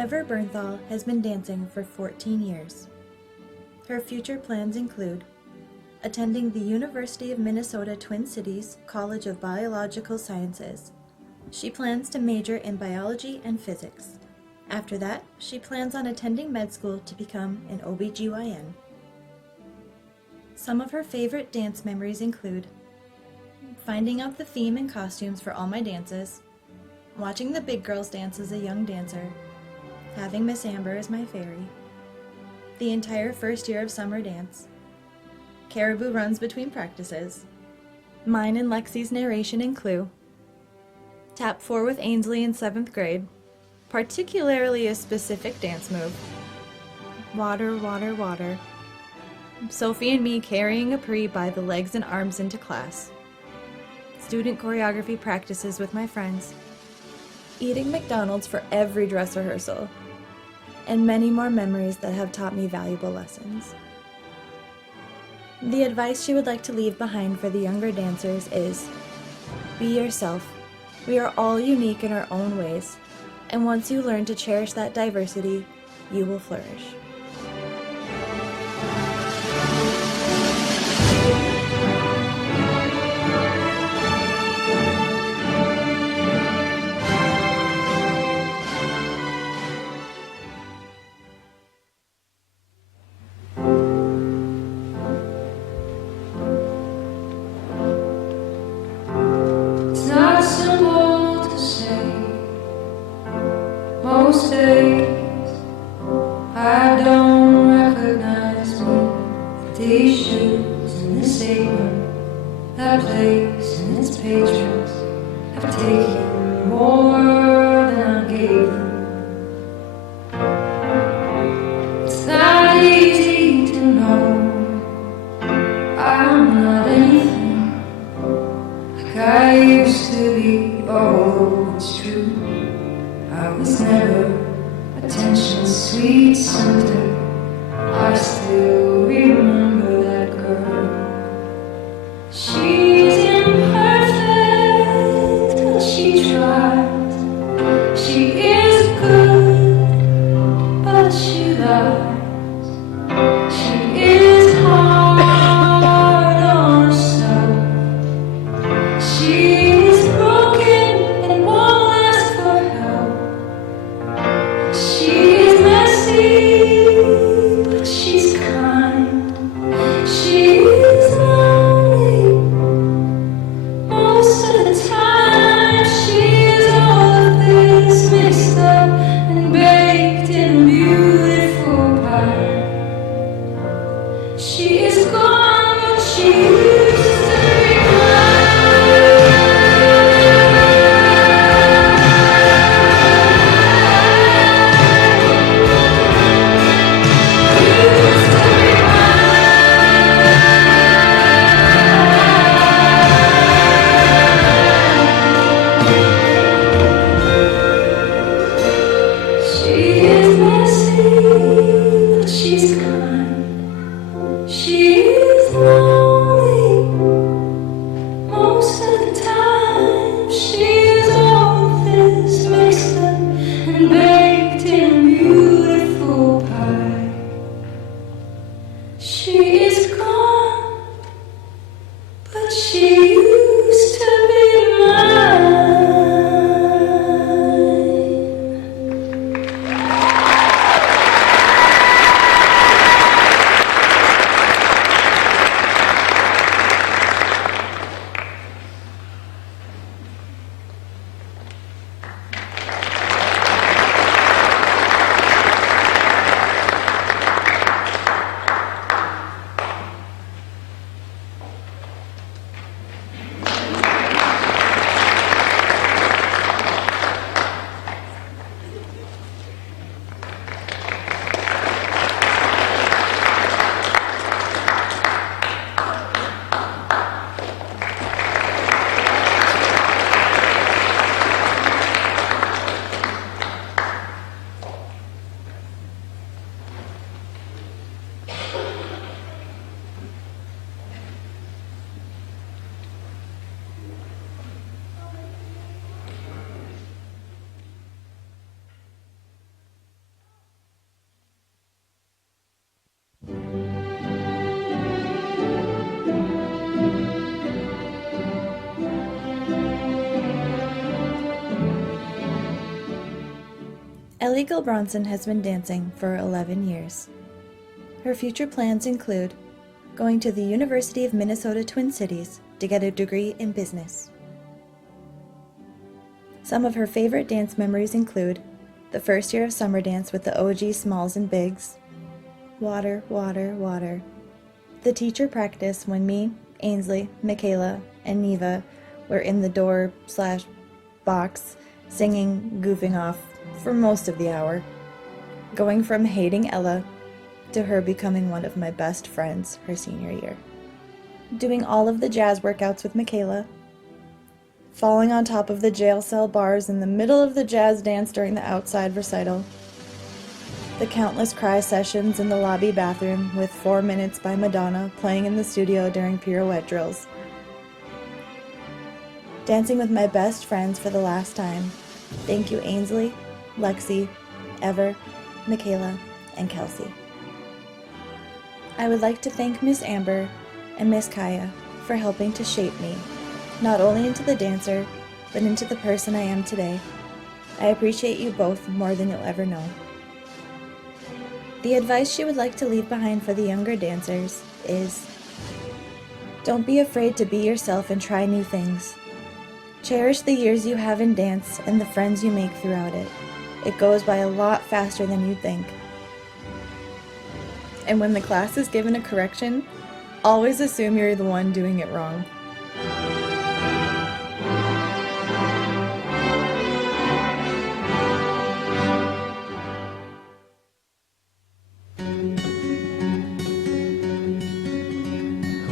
Ever Bernthal has been dancing for 14 years. Her future plans include attending the University of Minnesota Twin Cities College of Biological Sciences. She plans to major in biology and physics. After that, she plans on attending med school to become an OBGYN. Some of her favorite dance memories include finding out the theme and costumes for all my dances, watching the big girls dance as a young dancer, having Miss Amber as my fairy, the entire first year of summer dance, caribou runs between practices, mine and Lexi's narration in Clue, tap 4 with Ainsley in 7th grade, particularly a specific dance move, water, water, water, Sophie and me carrying a Pri by the legs and arms into class, student choreography practices with my friends, eating McDonald's for every dress rehearsal, and many more memories that have taught me valuable lessons. The advice she would like to leave behind for the younger dancers is, be yourself. We are all unique in our own ways, and once you learn to cherish that diversity, you will flourish. Most days I don't recognize me. These shoes and this apron, that place and its patrons have taken more than I gave them. It's not easy to know I'm not anything like I used to be. Oh, it's true, I was never attention's sweet center. I still remember that girl. She's imperfect, but she tries. She is good, but she lies. She is hard on herself. She is broken and won't ask for help. She is messy, but she's kind. She is lonely most of the time. She is all of this mixed Ellie Gilbronson has been dancing for 11 years. Her future plans include going to the University of Minnesota Twin Cities to get a degree in business. Some of her favorite dance memories include the first year of summer dance with the OG Smalls and Bigs, Water, Water, Water, the teacher practice when me, Ainsley, Michaela, and Neva were in the door/box singing, goofing off for most of the hour, going from hating Ella to her becoming one of my best friends her senior year, doing all of the jazz workouts with Michaela, falling on top of the jail cell bars in the middle of the jazz dance during the outside recital, the countless cry sessions in the lobby bathroom with 4 Minutes by Madonna playing in the studio during pirouette drills, dancing with my best friends for the last time. Thank you, Ainsley, Lexi, Ever, Michaela, and Kelsey. I would like to thank Miss Amber and Miss Kaya for helping to shape me, not only into the dancer, but into the person I am today. I appreciate you both more than you'll ever know. The advice she would like to leave behind for the younger dancers is, don't be afraid to be yourself and try new things. Cherish the years you have in dance and the friends you make throughout it. It goes by a lot faster than you think. And when the class is given a correction, always assume you're the one doing it wrong.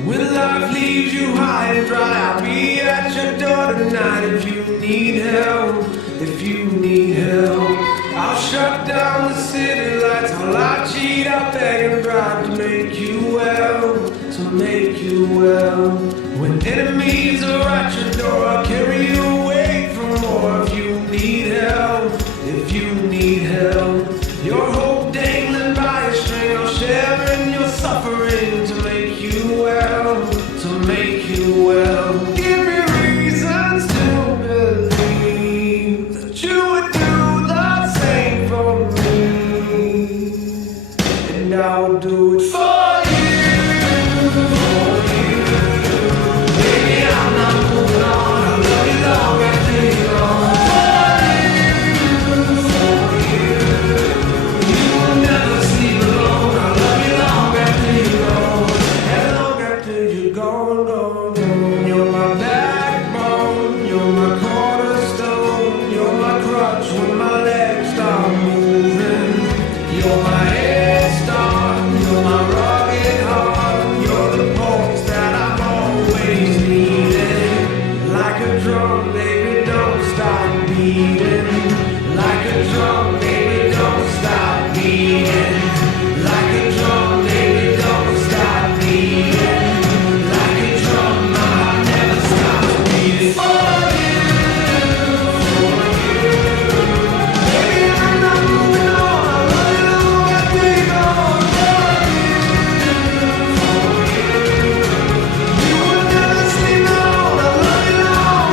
When life leaves you high and dry, I'll be at your door tonight if you need help, if you need help. I'll shut down the city lights, I'll cheat, I'll beg and bribe to make you well, to make you well. When enemies are at your door, I'll carry you away from more if you need help, if you need help. Your hope dangling by a string, I'll share in your suffering to make you well, to make you well. Give me reasons to believe that you would do the same for me, and I will do it for you, for you. Baby, I'm not moving on, I'll love you long after you're gone. For you, you will never sleep alone, I'll love you long after you're gone, and long after you're gone, gone, gone. You're my backbone, you're my cornerstone, you're my crutch when my legs start moving. You're my head start, you're my rugged heart, you're the pulse that I've always needed. Like a drum, baby, don't stop beating. Like a drum, baby, don't stop beating. Like a drum, baby, don't stop beating. Like a drum, my heart never stops beating. For you, for you. Baby, I'm not moving on, I'll love you long after you're gone. For you, you will never sleep alone, I'll love you long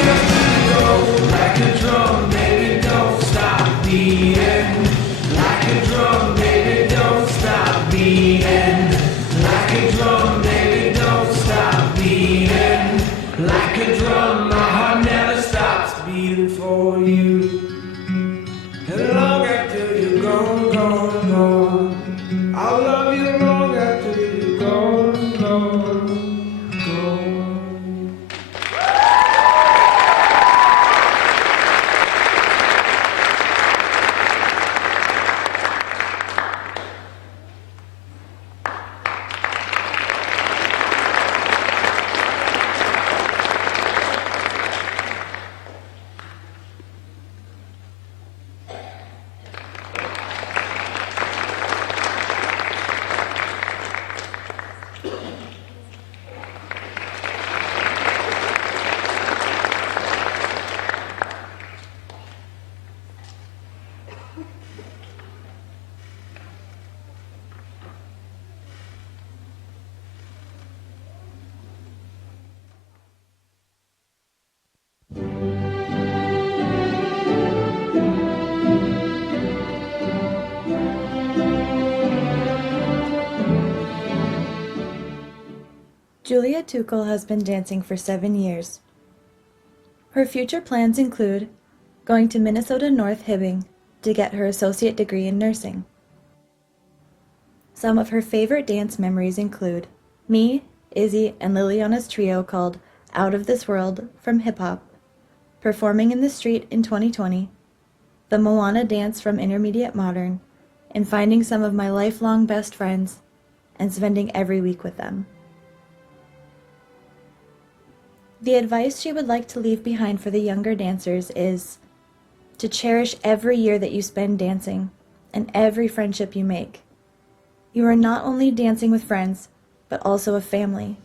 after you go. Like a drum, baby, don't stop beating. Like a drum, baby, don't stop beating. Like a drum, baby, don't stop beating. Like a drum, my heart never stops beating for you. And long after you're gone, gone, gone, I'll love you long after you're gone, gone, gone. Julia Tuchel has been dancing for 7 years. Her future plans include going to Minnesota North Hibbing to get her associate degree in nursing. Some of her favorite dance memories include me, Izzy, and Liliana's trio called Out of This World from Hip Hop, performing in the street in 2020, the Moana dance from Intermediate Modern, and finding some of my lifelong best friends and spending every week with them. The advice she would like to leave behind for the younger dancers is to cherish every year that you spend dancing and every friendship you make. You are not only dancing with friends, but also a family.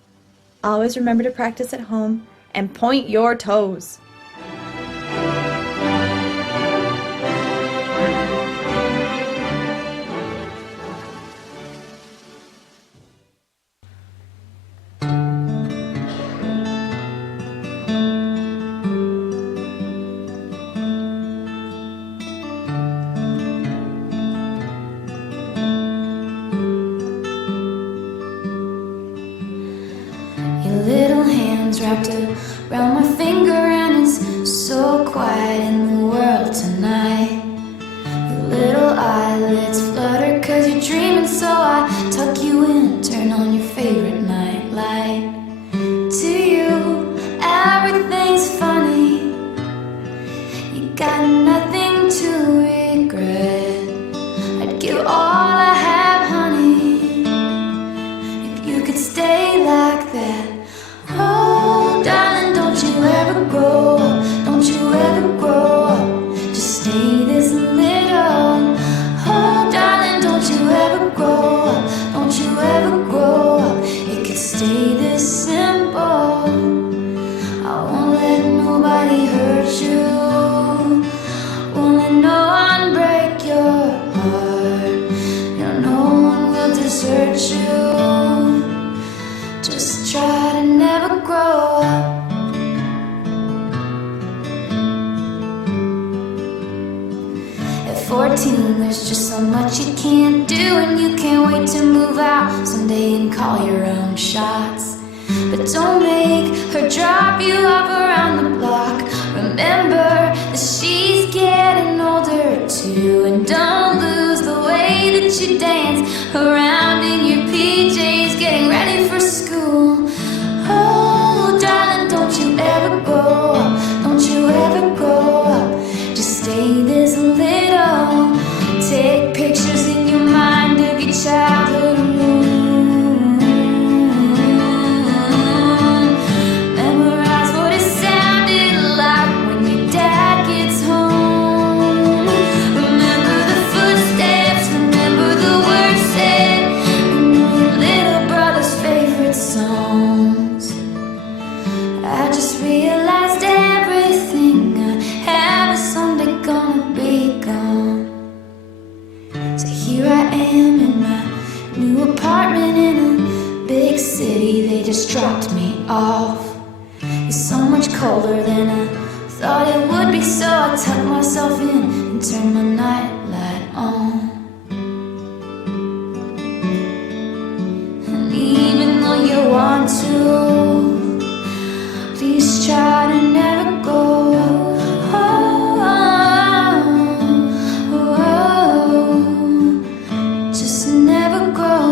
Always remember to practice at home and point your toes. Your little hands wrapped around my finger, and it's so quiet in the world tonight. Your little eyelids flutter 'cause you're dreaming, so I tuck you in, turn on your favorite night light. To you, everything's funny. You got nothing to regret. I'd give all I have, honey, if you could stay like that. Oh, darling, don't you ever grow up, don't you ever grow up, just stay this little. Oh, darling, don't you ever grow up, don't you ever grow up, it could stay this simple. I won't let nobody hurt you, won't let no one break your heart. No, no one will desert you. Just try to never grow up. At 14, there's just so much you can't do, and you can't wait to move out someday and call your own shots. But don't make her drop you off around the block. Remember that she's getting older too, and don't lose the way that you dance around in your PJs, getting ready for school. Oh, darling, don't you ever grow up, don't you ever grow up, just stay this little. Take pictures in your mind of your childhood room. Memorize what it sounded like when your dad gets home. Remember the footsteps, remember the words said, and your little brother's favorite songs. I just realized everything I have is someday gonna be gone. So here I am in my new apartment in a big city. They just dropped me off. It's so much colder than I thought it would be, so I tuck myself in and turn my nightlight on. And even though you want to, please try to never go. Just never grow.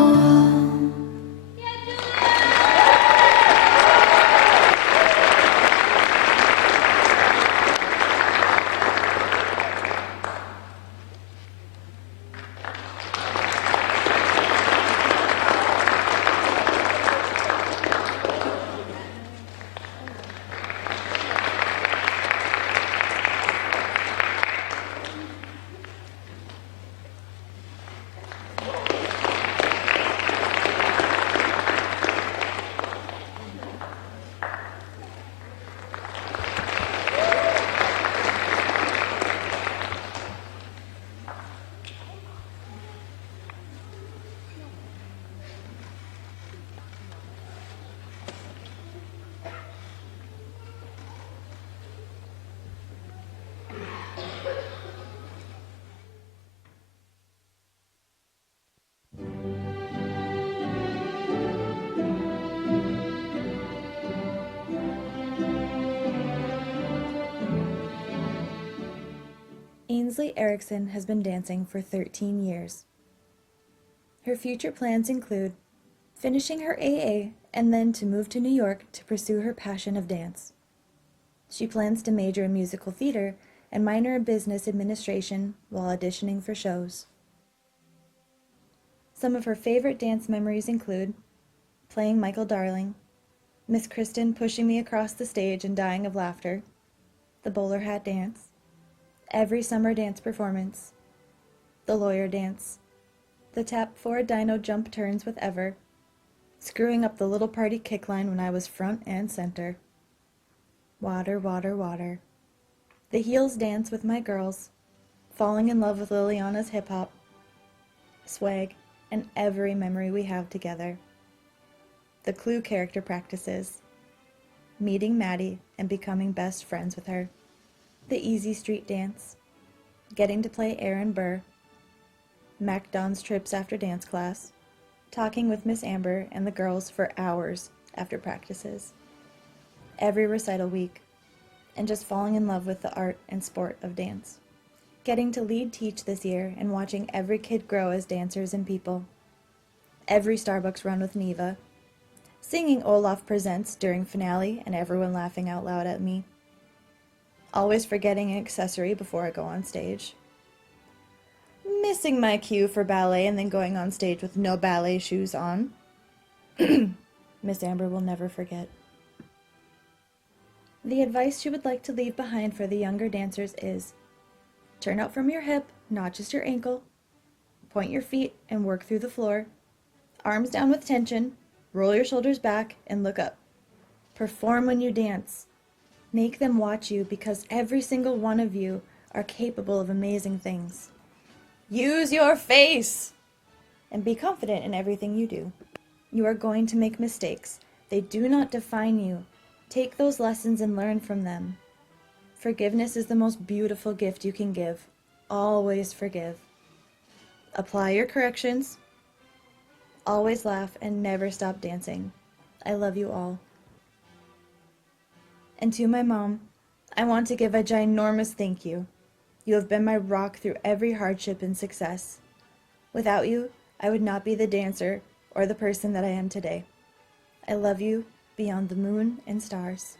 Ainsley Erickson has been dancing for 13 years. Her future plans include finishing her AA and then to move to New York to pursue her passion of dance. She plans to major in musical theater and minor in business administration while auditioning for shows. Some of her favorite dance memories include playing Michael Darling, Miss Kristen pushing me across the stage and dying of laughter, the bowler hat dance, every summer dance performance, the lawyer dance, the tap forward dino jump turns with Ever, screwing up the little party kick line when I was front and center, water, water, water, the heels dance with my girls, falling in love with Liliana's hip hop, swag, and every memory we have together. The Clue character practices, meeting Maddie and becoming best friends with her, the Easy Street dance, getting to play Aaron Burr, MacDon's trips after dance class, talking with Miss Amber and the girls for hours after practices, every recital week, and just falling in love with the art and sport of dance. Getting to lead teach this year and watching every kid grow as dancers and people. Every Starbucks run with Neva. Singing Olaf Presents during finale and everyone laughing out loud at me. Always forgetting an accessory before I go on stage. Missing my cue for ballet and then going on stage with no ballet shoes on. Miss Amber will never forget. The advice she would like to leave behind for the younger dancers is turn out from your hip, not just your ankle. Point your feet and work through the floor. Arms down with tension. Roll your shoulders back and look up. Perform when you dance. Make them watch you because every single one of you are capable of amazing things. Use your face! And be confident in everything you do. You are going to make mistakes. They do not define you. Take those lessons and learn from them. Forgiveness is the most beautiful gift you can give. Always forgive. Apply your corrections. Always laugh and never stop dancing. I love you all. And to my mom, I want to give a ginormous thank you. You have been my rock through every hardship and success. Without you, I would not be the dancer or the person that I am today. I love you beyond the moon and stars.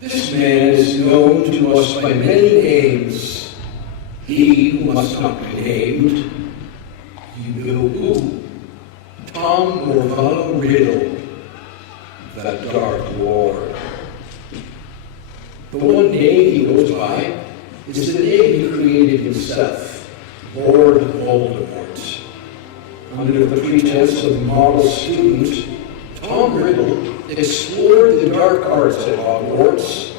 This man is known to us by many names. He who must not be named, you know who? Tom Morval Riddle, the Dark Lord. The one name he goes by is the name he created himself, Lord Voldemort. Under the pretense of model student, Tom Riddle explored the dark arts at Hogwarts.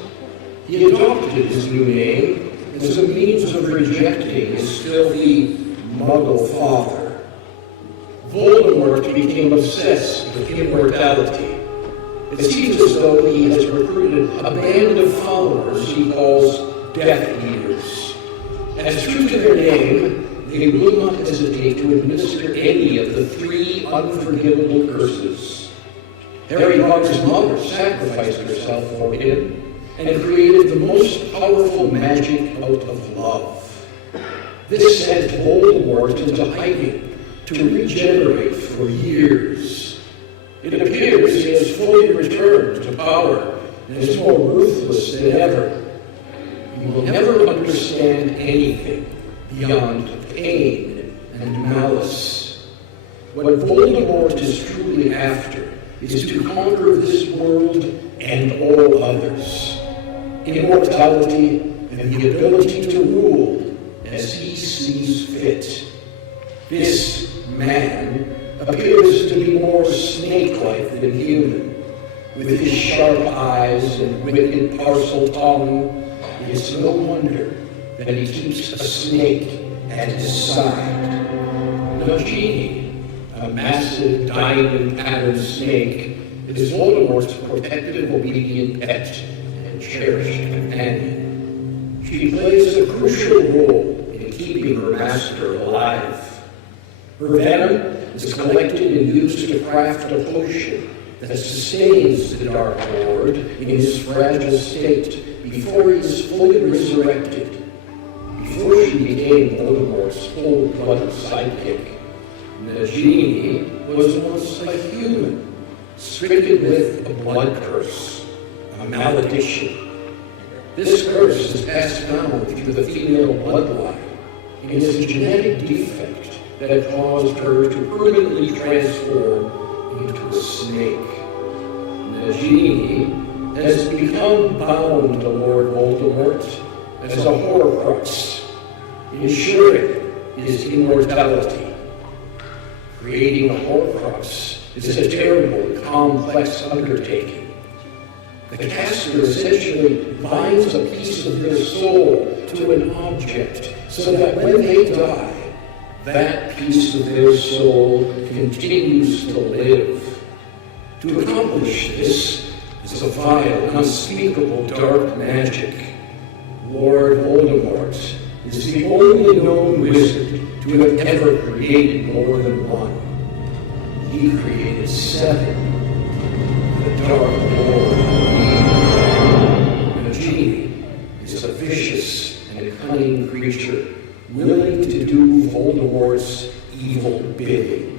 He adopted his new name as a means of rejecting his filthy Muggle father. Voldemort became obsessed with immortality. It seems as though he has recruited a band of followers he calls Death Eaters. As true to their name, they will not hesitate to administer any of the 3 unforgivable curses. Harry Potter's mother sacrificed herself for him and created the most powerful magic out of love. This sent Voldemort into hiding to regenerate for years. It appears he has fully returned to power and is more ruthless than ever. You will never understand anything beyond pain and malice. What Voldemort is truly after is to conquer this world and all others. Immortality and the ability to rule as he sees fit. This man appears to be more snake-like than human. With his sharp eyes and wicked parcel tongue, it's no wonder that he keeps a snake at his side. Nagini, a massive diamond-patterned snake, is Voldemort's protective, obedient pet and cherished companion. She plays a crucial role in keeping her master alive. Her venom is collected and used to craft a potion that sustains the Dark Lord in his fragile state before he is fully resurrected. Before she became Voldemort's full-blooded sidekick, Nagini was once a human, stricken with a blood curse, a malediction. This curse is passed down through the female bloodline. It is a genetic defect that caused her to permanently transform into a snake. Nagini has become bound to Lord Voldemort as a Horcrux, ensuring his immortality. Creating a Horcrux is a terrible and complex undertaking. The caster essentially binds a piece of their soul to an object so that when they die, that piece of their soul continues to live. To accomplish this is a vile, unspeakable dark magic. Lord Voldemort is the only known wizard to have ever created more than one. He created 7. The Dark Lord. Nagini is a vicious and cunning creature willing to do Voldemort's evil bidding.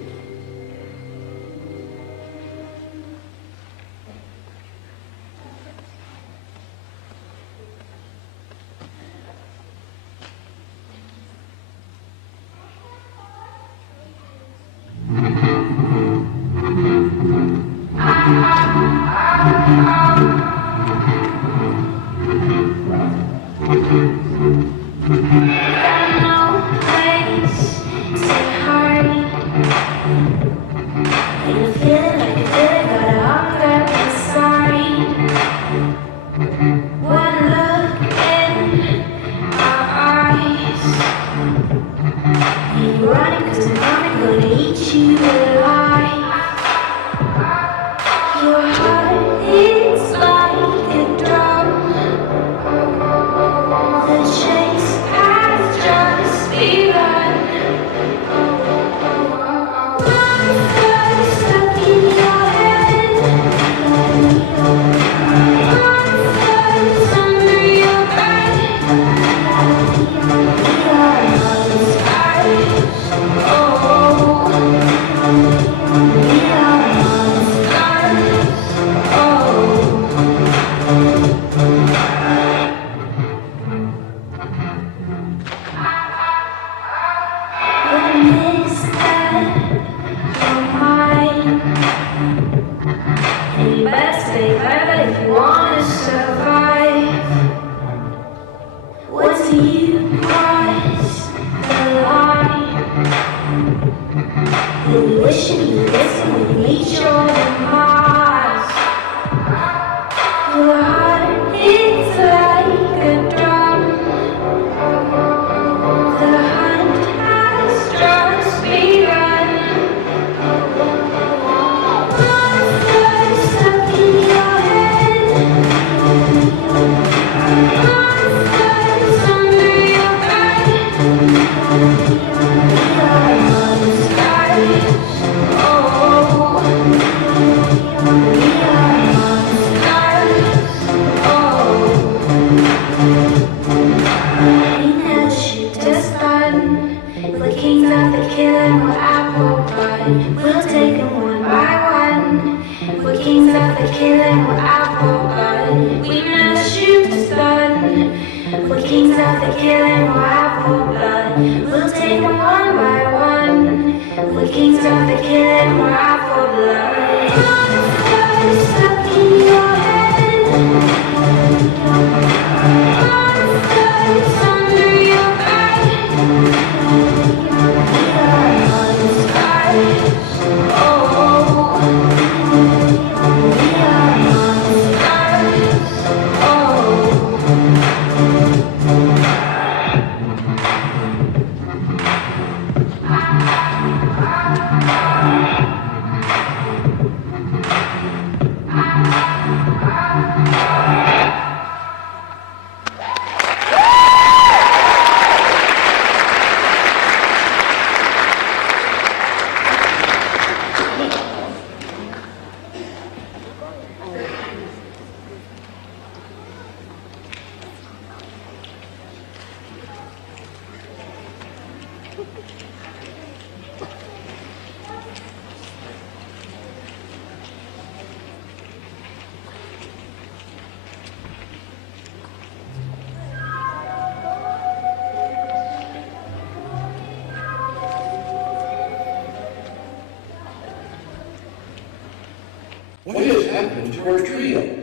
What has happened to our trio?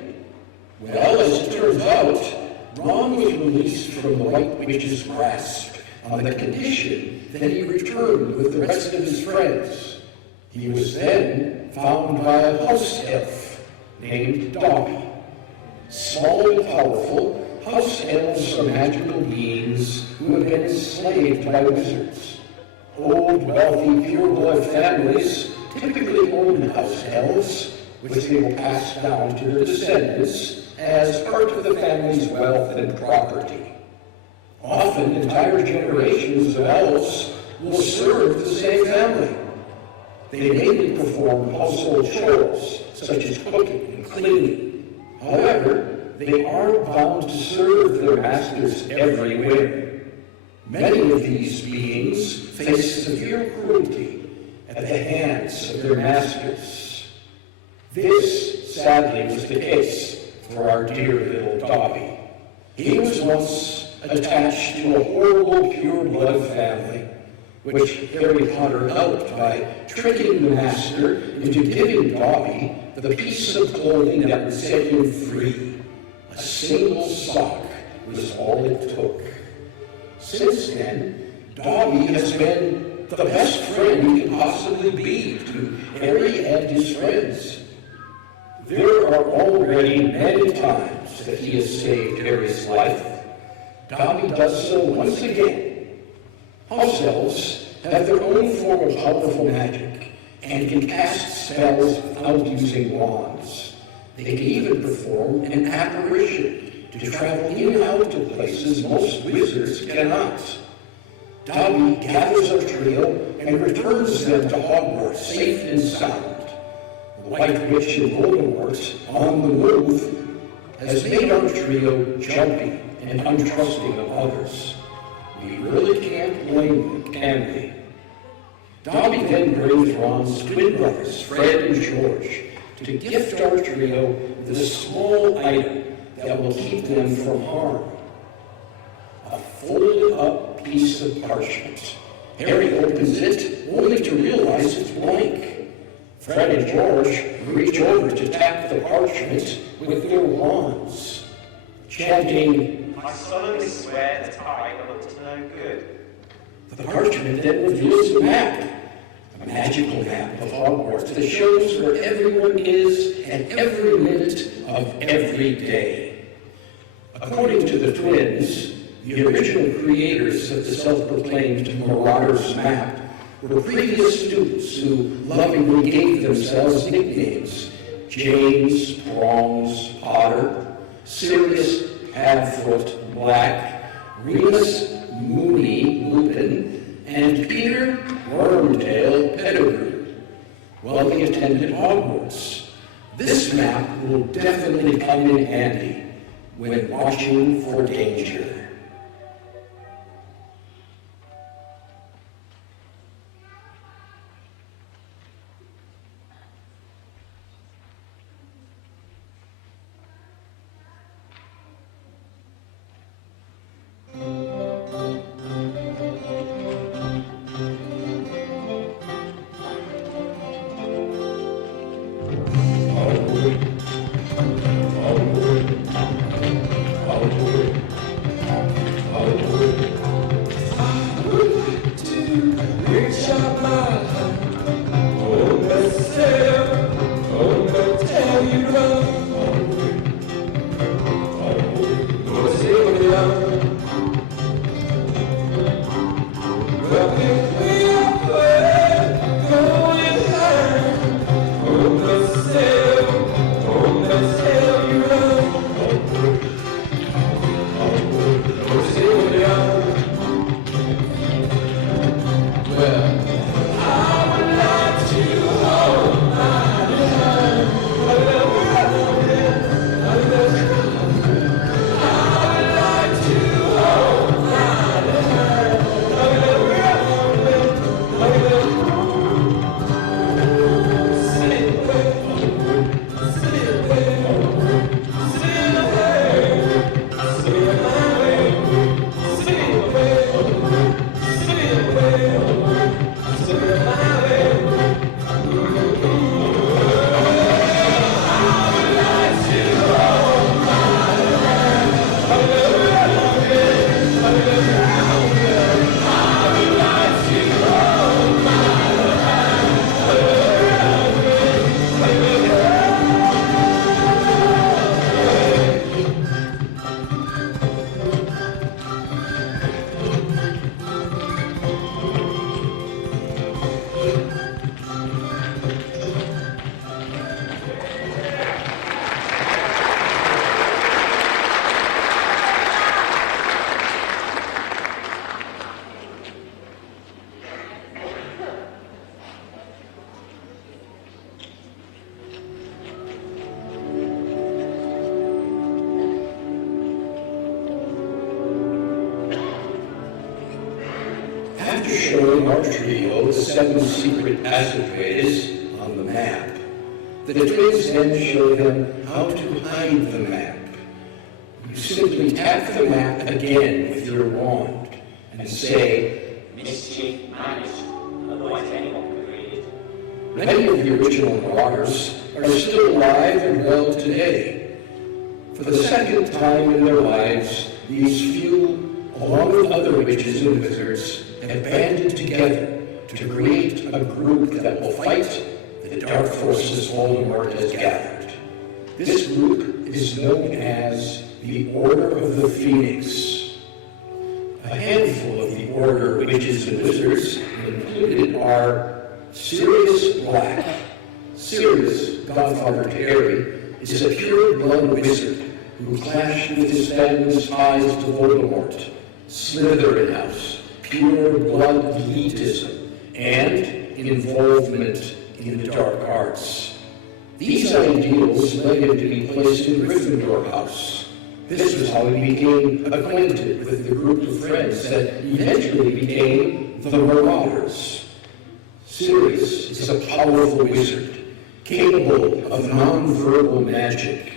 Well, as it turns out, Ron was released from the White Witch's grasp on the condition that he returned with the rest of his friends. He was then found by a house elf named Dobby. Small and powerful, house elves are magical beings who have been enslaved by wizards. Old, wealthy, pure-blood families typically own house elves, which they will pass down to their descendants as part of the family's wealth and property. Often, entire generations of elves will serve the same family. They mainly perform household chores, such as cooking and cleaning. However, they are bound to serve their masters every winter. Many of these beings face severe cruelty at the hands of their masters. This, sadly, was the case for our dear little Dobby. He was once attached to a horrible pure-blood family, which Harry Potter helped by tricking the master into giving Dobby the piece of clothing that would set him free. A single sock was all it took. Since then, Dobby has been the best friend he can possibly be to Harry and his friends. There are already many times that he has saved Harry's life. Dobby does so once again. House elves have their own form of powerful magic and can cast spells without using wands. They can even perform an apparition to travel in and out of places most wizards cannot. Dobby gathers our trio and returns them to Hogwarts safe and sound. The White Witch and Voldemort, on the move, has made our trio jumpy and untrusting of others. We really can't blame them, can we? Dobby then brings Ron's twin brothers, Fred and George, to gift our trio with a small item that will keep them from harm. A folded-up piece of parchment. Harry opens it only to realize it's blank. Fred and George reach over to tap the parchment with their wands, chanting, "I solemnly swear that I am up to no good." The parchment then reveals a map, a magical map of Hogwarts that shows where everyone is at every minute of every day. According to the twins, the original creators of the self-proclaimed Marauder's Map were previous students who lovingly gave themselves nicknames: James, Prongs, Potter, Sirius, Padfoot, Black, Remus, Moody, Lupin, and Peter, Wormtail, Pettigrew, while they attended Hogwarts. This map will definitely come in handy when watching for danger. showing our trio the 7 secret passageways on the map. The twins then show them how to hide the map. You simply tap the map again with your wand and say, Mischief managed. Otherwise anyone could read it. many of the original marauders are still alive and well today. For the second time in their lives, these few, along with other witches and wizards, have banded together to create a group that will fight the dark forces Voldemort has gathered. This group is known as the Order of the Phoenix. A handful of the Order witches and wizards included are Sirius Black. Sirius, godfather to Harry, is a pure-blood wizard who clashed with his family's ties to Voldemort, Slytherin House, pure-blood elitism, and involvement in the dark arts. These ideals led him to be placed in Gryffindor House. This was how he became acquainted with the group of friends that eventually became the Marauders. Sirius is a powerful wizard, capable of non-verbal magic.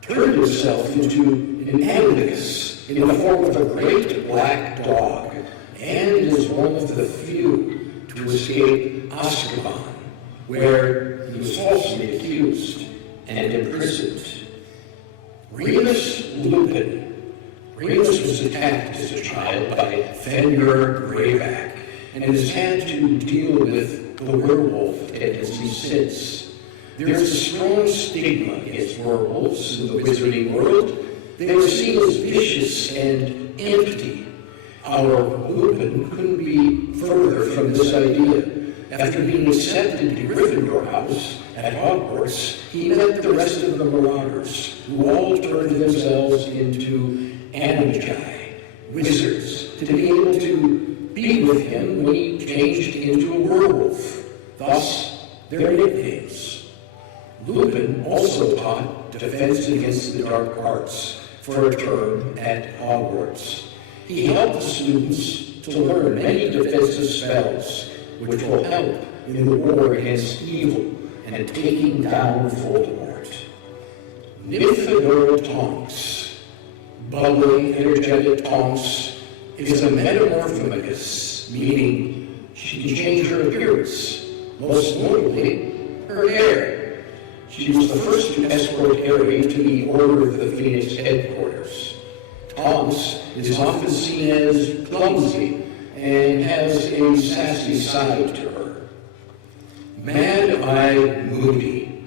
Turned himself into an animus in the form of a great black dog, and is one of the few to escape Azkaban, where he was falsely accused and imprisoned. Remus Lupin. Remus was attacked as a child by Fenrir Greyback and has had to deal with the werewolf tendencies since. There is a strong stigma against werewolves in the wizarding world. They are seen as vicious and empty. Our Lupin couldn't be further from this idea. After being accepted to Gryffindor House at Hogwarts, he met the rest of the Marauders, who all turned themselves into Animagi, wizards, to be able to be with him when he changed into a werewolf. Thus, their nicknames. Lupin also taught defense against the dark arts for a term at Hogwarts. He helped the students to learn many defensive spells, which will help in the war against evil and taking down Voldemort. Nymphadora Tonks, bubbly, energetic Tonks, is a metamorphomagus, meaning she can change her appearance, most notably her hair. She was the first to escort Harry to the Order of the Phoenix headquarters. Tonks is often seen as clumsy and has a sassy side to her. Mad-Eye Moody.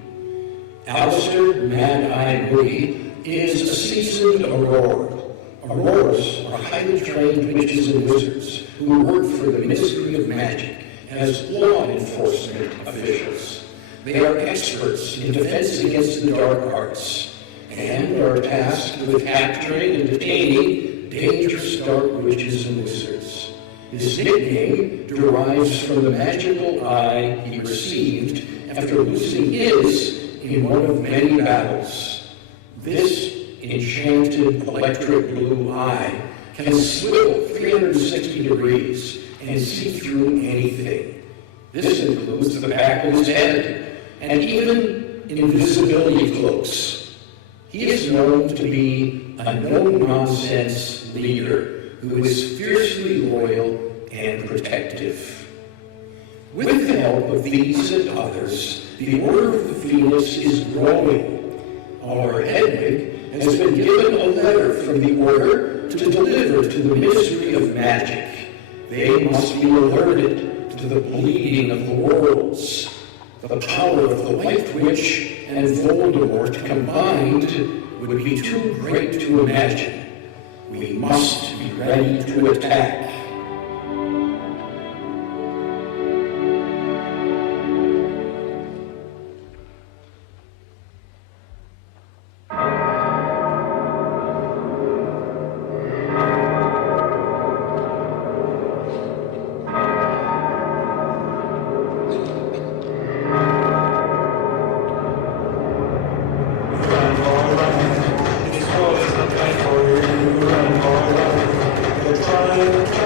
Alistair Mad-Eye Moody is a seasoned Auror. Auroras are highly trained witches and wizards who work for the Ministry of Magic as law enforcement officials. They are experts in defense against the dark arts and are tasked with capturing and detaining dangerous dark witches and wizards. His nickname derives from the magical eye he received after losing his in one of many battles. This enchanted electric blue eye can swivel 360 degrees and see through anything. This includes the back of his head and even invisibility cloaks. He is known to be a no-nonsense leader who is fiercely loyal and protective. With the help of these and others, the Order of the Phoenix is growing. Our Hedwig has been given a letter from the Order to deliver to the Ministry of Magic. They must be alerted to the bleeding of the worlds. The power of the White Witch and Voldemort combined would be too great to imagine. We must be ready to attack. It's always a fight for you and for life. They're trying to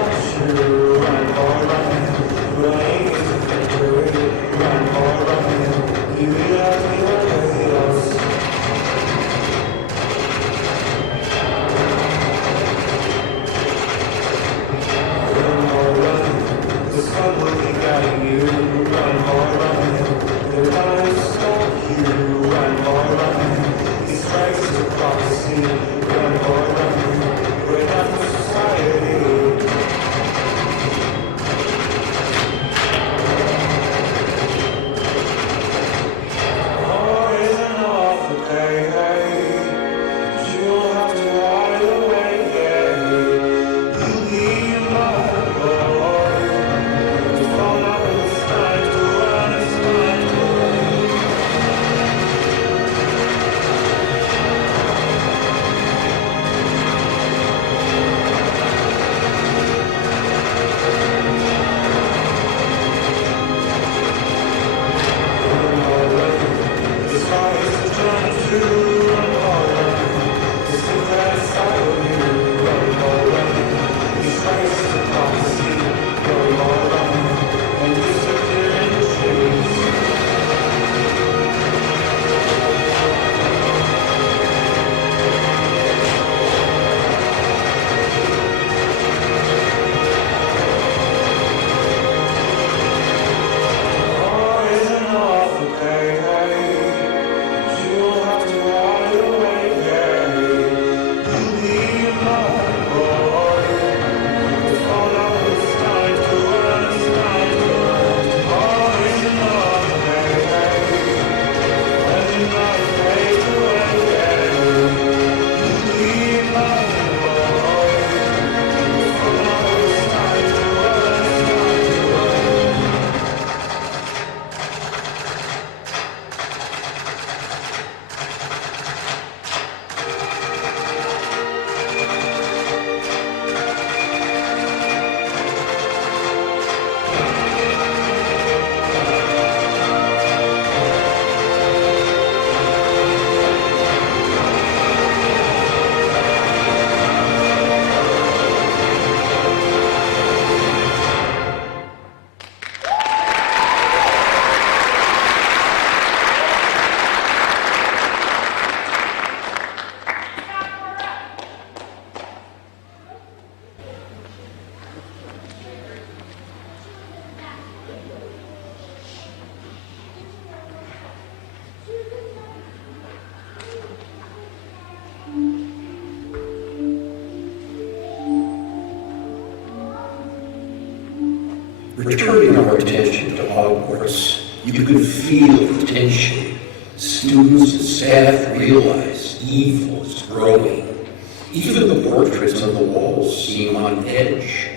Returning our attention to Hogwarts, you could feel the tension. Students and staff realize evil is growing. Even the portraits on the walls seem on edge.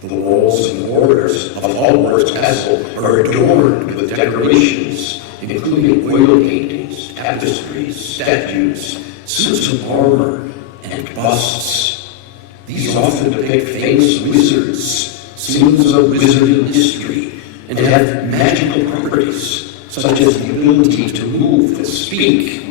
The walls and borders of Hogwarts Castle are adorned with decorations, including oil paintings, tapestries, statues, suits of armor, and busts. These often depict famous wizards, scenes of wizarding history, and have magical properties, such as the ability to move and speak.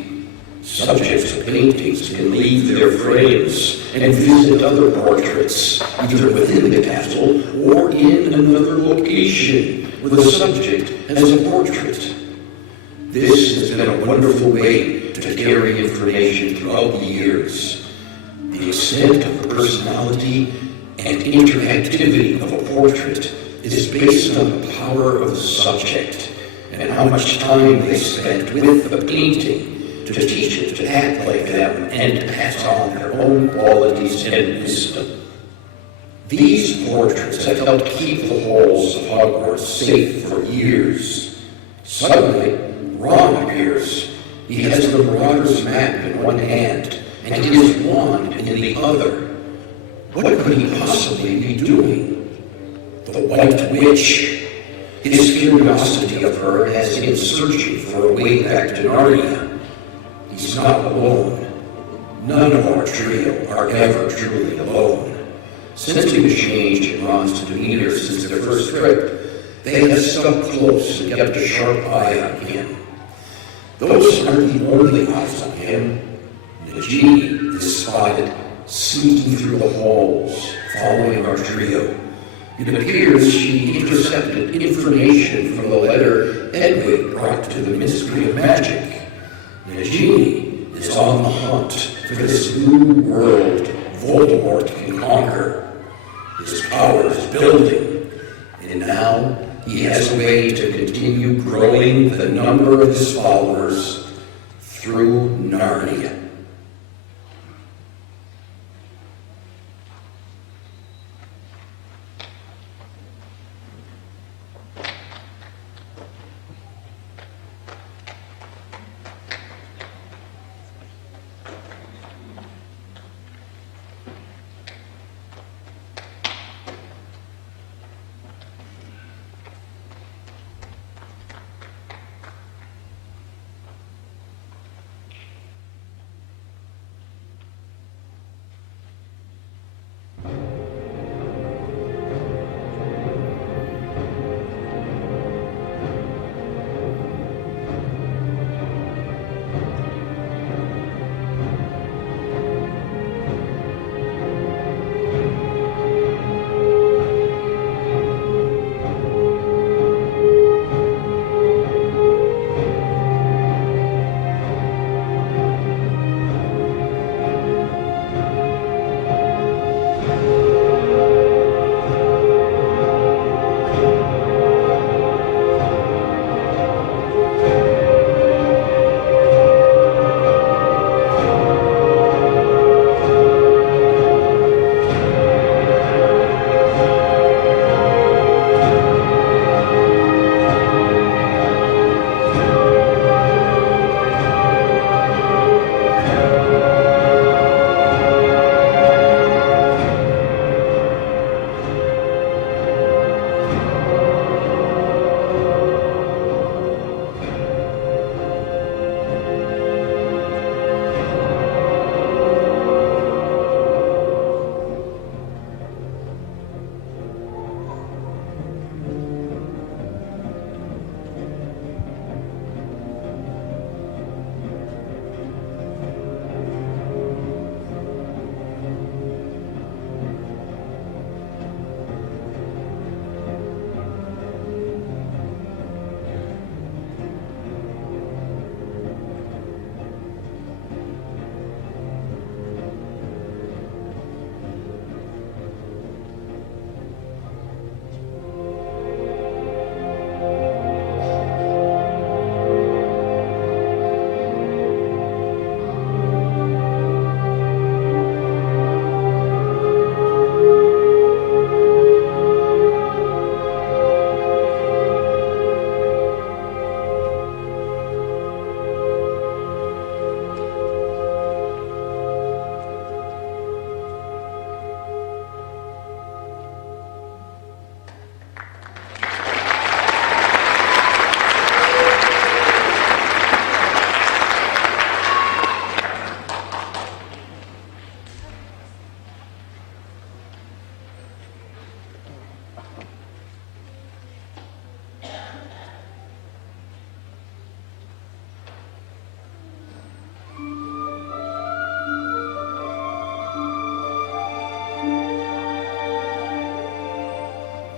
Subjects of paintings can leave their frames and visit other portraits, either within the castle or in another location where the subject has a portrait. This has been a wonderful way to carry information throughout the years. The extent of the personality and interactivity of a portrait is based on the power of the subject and how much time they spent with the painting to teach it to act like them and pass on their own qualities and wisdom. These portraits have helped keep the halls of Hogwarts safe for years. Suddenly, Ron appears. He has the Marauder's map in one hand and his wand in the other. What could he possibly be doing? The White Witch. His curiosity of her has him searching for a way back to Narnia. He's not alone. None of our trio are ever truly alone. Sensing a change in Ron's demeanor since their first trip, they have stuck close and kept a sharp eye on him. Those aren't the only eyes on him. Nagini is spotted sneaking through the halls, following our trio. It appears she intercepted information from the letter Edwig brought to the Ministry of Magic. Nagini is on the hunt for this new world Voldemort can conquer. His power is building, and now he has a way to continue growing the number of his followers through Narnia.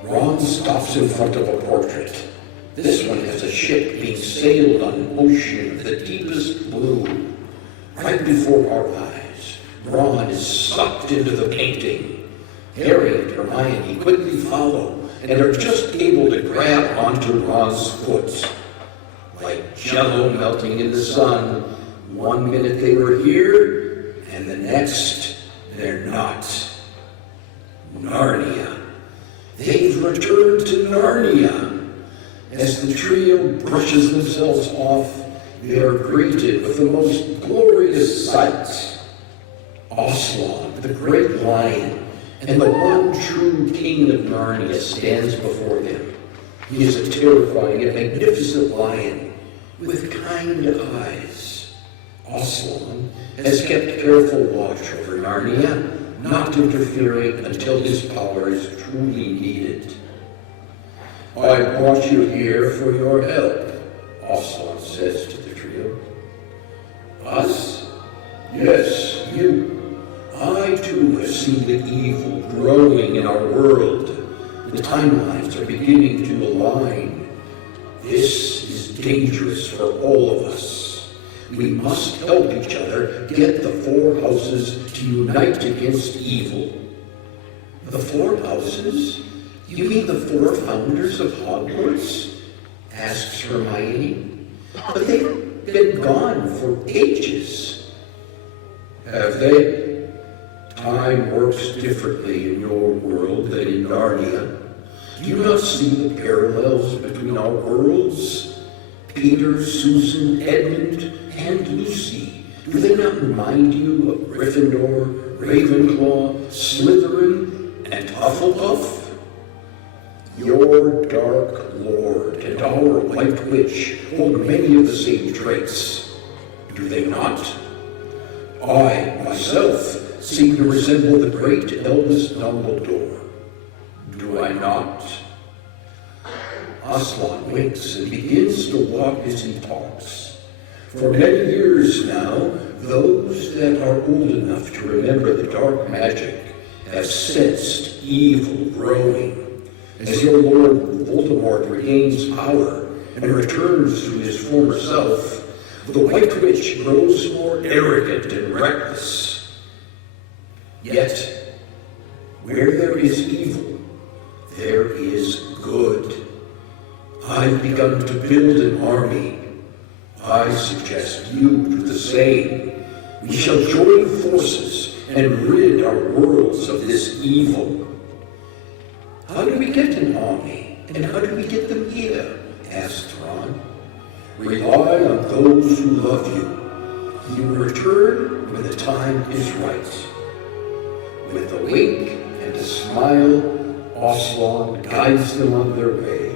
Ron stops in front of a portrait. This one has a ship being sailed on an ocean of the deepest blue. Right before our eyes, Ron is sucked into the painting. Harry and Hermione quickly follow and are just able to grab onto Ron's foot. Like jello melting in the sun, 1 minute they were here, and the next they're not. Narnia. They've returned to Narnia. As the trio brushes themselves off, they are greeted with the most glorious sight. Aslan, the great lion, and the one true king of Narnia stands before them. He is a terrifying and magnificent lion with kind eyes. Aslan has kept careful watch over Narnia, not interfering until his power is truly needed. I brought you here for your help, Aslan says to the trio. Us? Yes, you. I too have seen the evil growing in our world. The timelines are beginning to align. This dangerous for all of us. We must help each other get the four houses to unite against evil. The four houses? You mean the four founders of Hogwarts? Asks Hermione. But they've been gone for ages. Have they? Time works differently in your world than in Narnia. Do you not see the parallels between our worlds? Peter, Susan, Edmund, and Lucy. Do they not remind you of Gryffindor, Ravenclaw, Slytherin, and Hufflepuff? Your Dark Lord and our White Witch hold many of the same traits. Do they not? I, myself, seem to resemble the great Albus Dumbledore. Do I not? Aslan winks and begins to walk as he talks. For many years now, those that are old enough to remember the dark magic have sensed evil growing. As your Lord Voldemort regains power and returns to his former self, the White Witch grows more arrogant and reckless. Yet, where there is evil, there is good. I've begun to build an army. I suggest you do the same. We shall join forces and rid our worlds of this evil. How do we get an army, and how do we get them here? Asked Ron. Rely on those who love you. You will return when the time is right. With a wink and a smile, Aslan guides them on their way.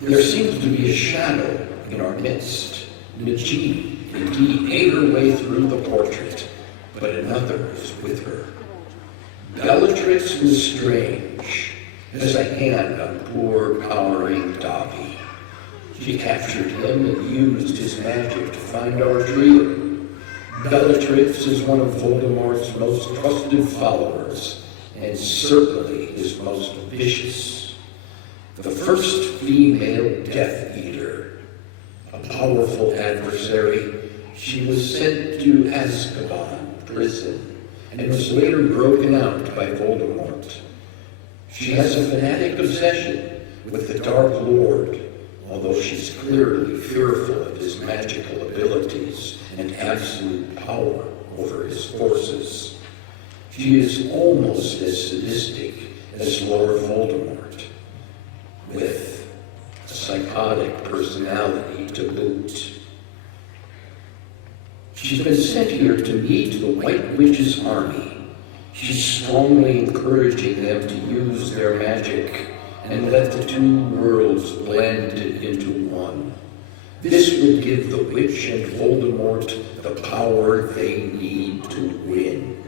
There seems to be a shadow in our midst. Najib indeed ate her way through the portrait, but another is with her. Bellatrix was strange, as a hand on poor, cowering Dobby. She captured him and used his magic to find our trio. Bellatrix is one of Voldemort's most trusted followers, and certainly his most vicious. The first female Death Eater, a powerful adversary, she was sent to Azkaban prison and was later broken out by Voldemort. She has a fanatic obsession with the Dark Lord, although she's clearly fearful of his magical abilities and absolute power over his forces. She is almost as sadistic as Lord Voldemort, with a psychotic personality to boot. She's been sent here to meet the White Witch's army. She's strongly encouraging them to use their magic and let the two worlds blend into one. This would give the witch and Voldemort the power they need to win.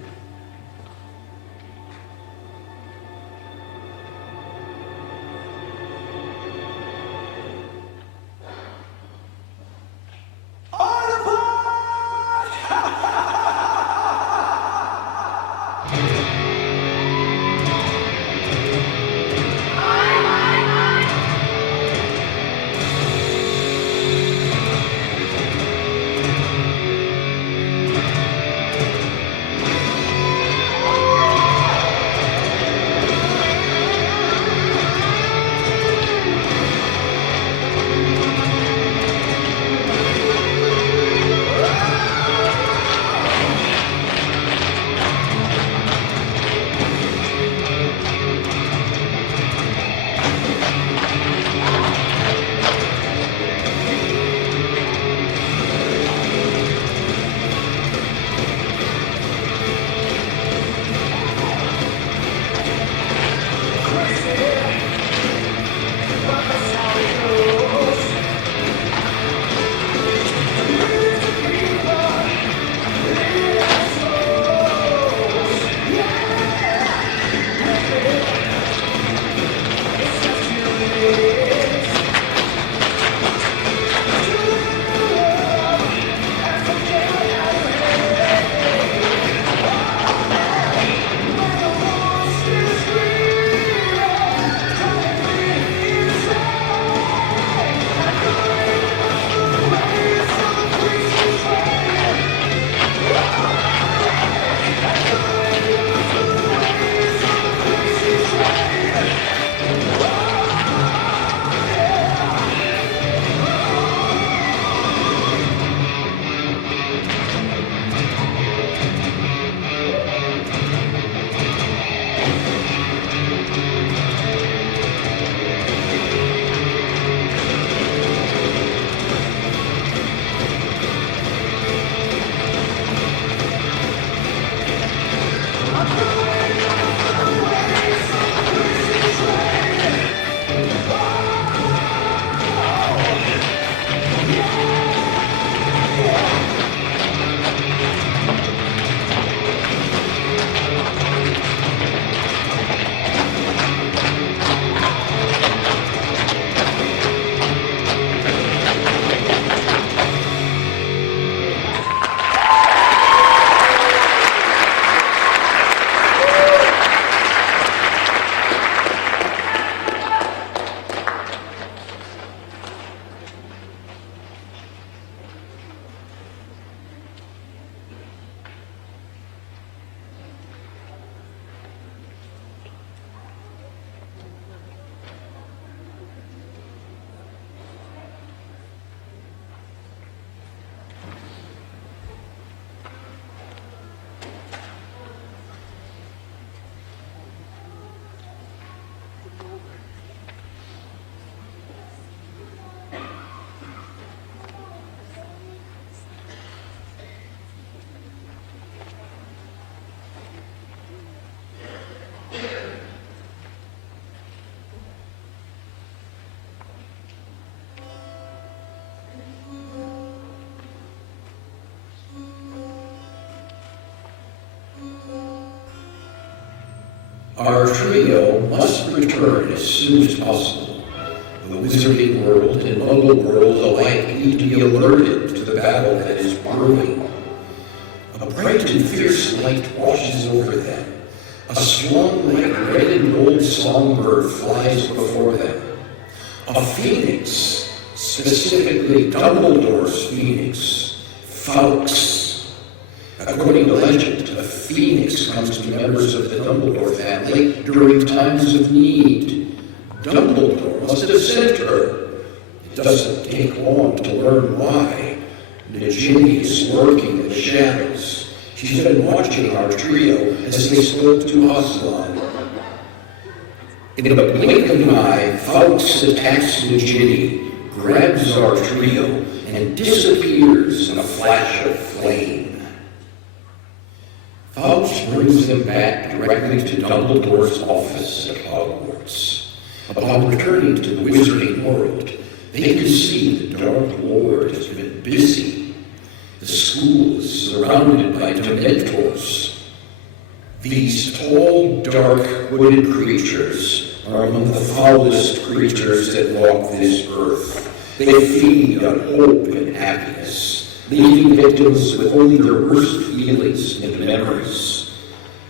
Our trio must return as soon as possible. The Wizarding World and Muggle World alike need to be alerted to the battle that is brewing. A bright and fierce light washes over them. A swan-like red and gold songbird flies before them. A phoenix, specifically Dumbledore's phoenix, Fawkes. According to legend, a phoenix comes to members of the Dumbledore family during times of need. Dumbledore must have sent her. It doesn't take long to learn why. Nagini is lurking in the shadows. She's been watching our trio as they spoke to Aslan. In the blink of an eye, Fawkes attacks Nagini, grabs our trio, and disappears in a flash of flame. Fawkes brings them back directly to Dumbledore's office at Hogwarts. Upon returning to the Wizarding World, they can see the Dark Lord has been busy. The school is surrounded by Dementors. These tall, dark, wooded creatures are among the foulest creatures that walk this earth. They feed on hope and happiness, leaving victims with only their worst feelings and memories.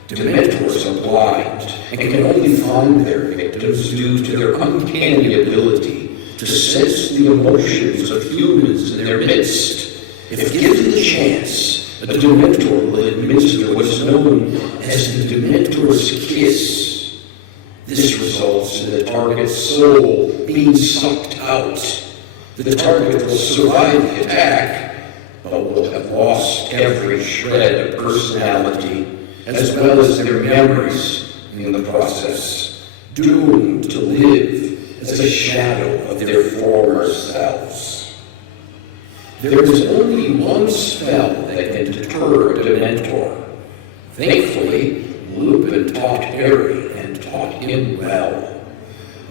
Dementors are blind and can only find their victims due to their uncanny ability to sense the emotions of humans in their midst. If given the chance, a Dementor will administer what's known as the Dementor's kiss. This results in the target's soul being sucked out. The target will survive the attack, but will have lost every shred of personality, as well as their memories in the process, doomed to live as a shadow of their former selves. There is only one spell that can deter a Dementor. Thankfully, Lupin taught Harry and taught him well.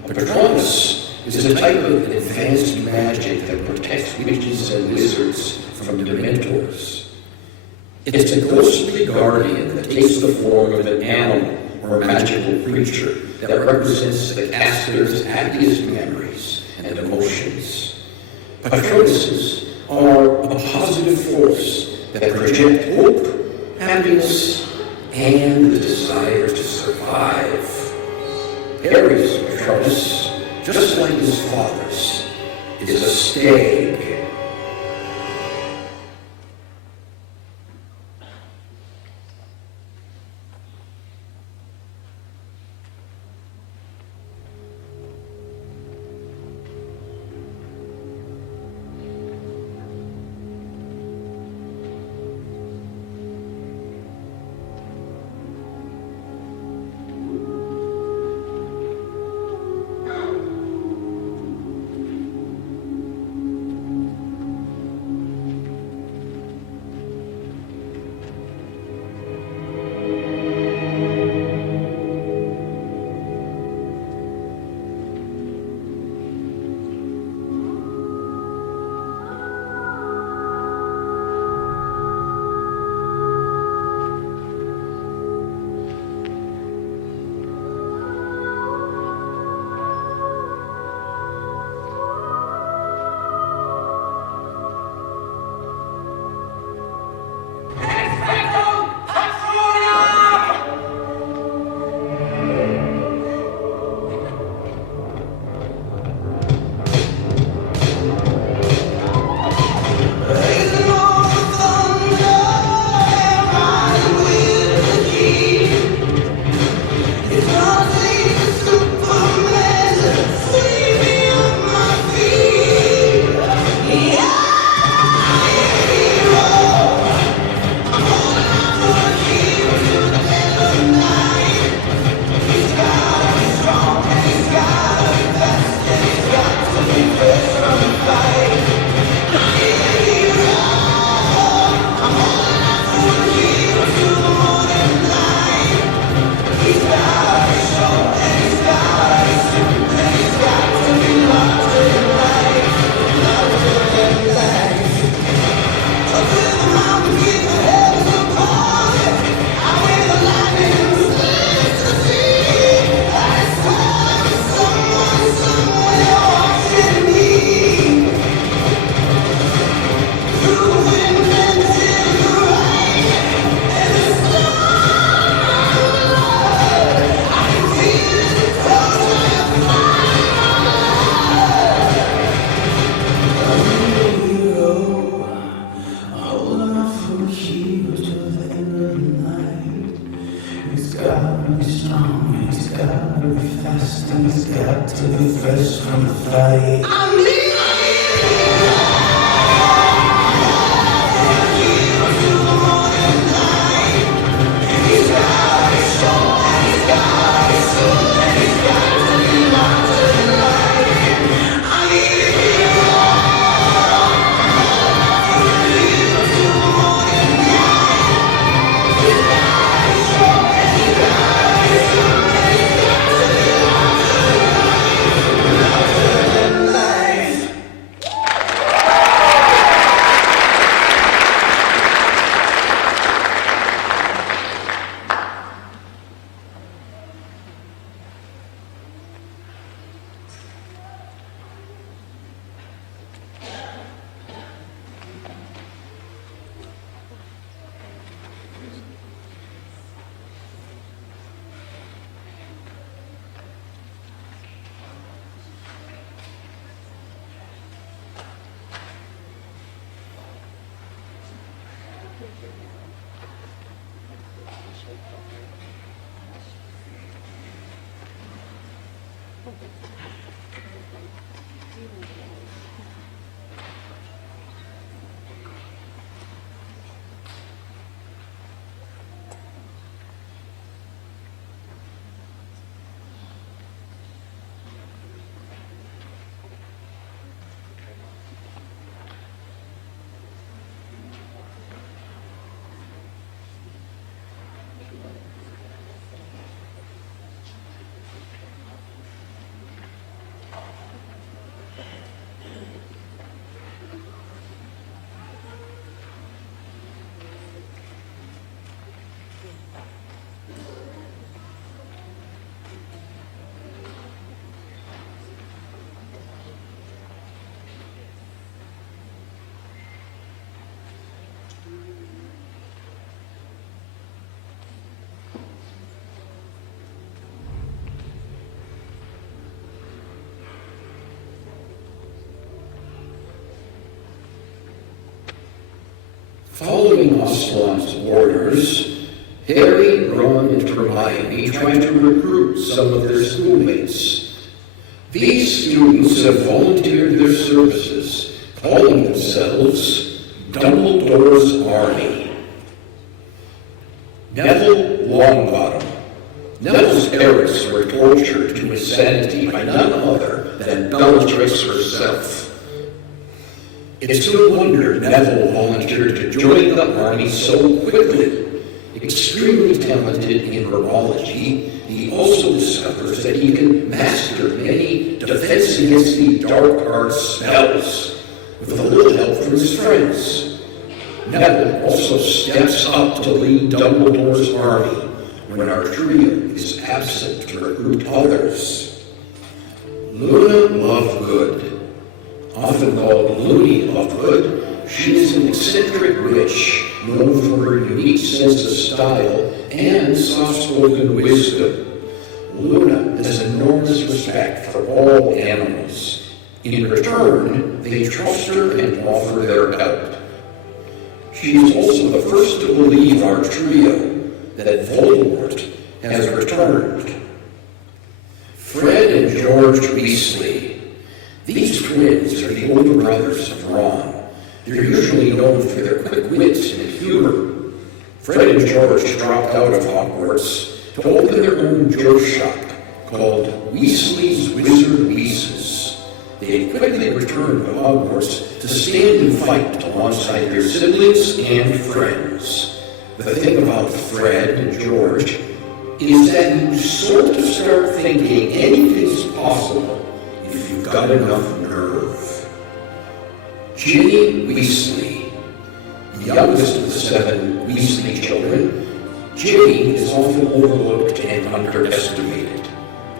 Patronus is a type of advanced magic that protects witches and wizards from Dementors. It's a ghostly guardian that takes the form of an animal or magical creature that represents the caster's happiest memories and emotions. Patronuses are a positive force that project hope, happiness, and the desire to survive. Harry's Patronus, just like his father's, is a stag. gotta be strong, and he's gotta be fast, and he's got to be fresh from the fight. Following Aslan's orders, Harry, Ron, and Hermione tried to recruit some of their schoolmates. These students have volunteered their services, calling themselves Dumbledore's Army. Neville Longbottom. Neville's parents were tortured to insanity by none other than Bellatrix herself. It's no wonder Neville volunteered to join the army so quickly. Extremely talented in herbology, he also discovers that he can master many defense against the dark arts spells, with a little help from his friends. Neville also steps up to lead Dumbledore's army when our trio is absent to recruit others. Luna Lovegood. Often called Loony Lovegood, she is an eccentric witch known for her unique sense of style and soft-spoken wisdom. Luna has enormous respect for all animals. In return, they trust her and offer their help. She is also the first to believe our trio that Voldemort has returned. Fred and George Weasley. These twins are the older brothers of Ron. They're usually known for their quick wit and humor. Fred and George dropped out of Hogwarts to open their own joke shop called Weasley's Wizard Wheezes. They quickly returned to Hogwarts to stand and fight alongside their siblings and friends. The thing about Fred and George is that you sort of start thinking anything's possible if you've got enough nerve. Ginny Weasley, youngest of the 7 Weasley children, Ginny is often overlooked and underestimated.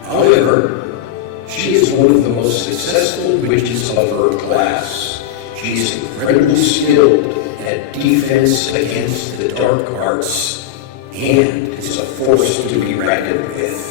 However, she is one of the most successful witches of her class. She is incredibly skilled at defense against the dark arts and is a force to be reckoned with.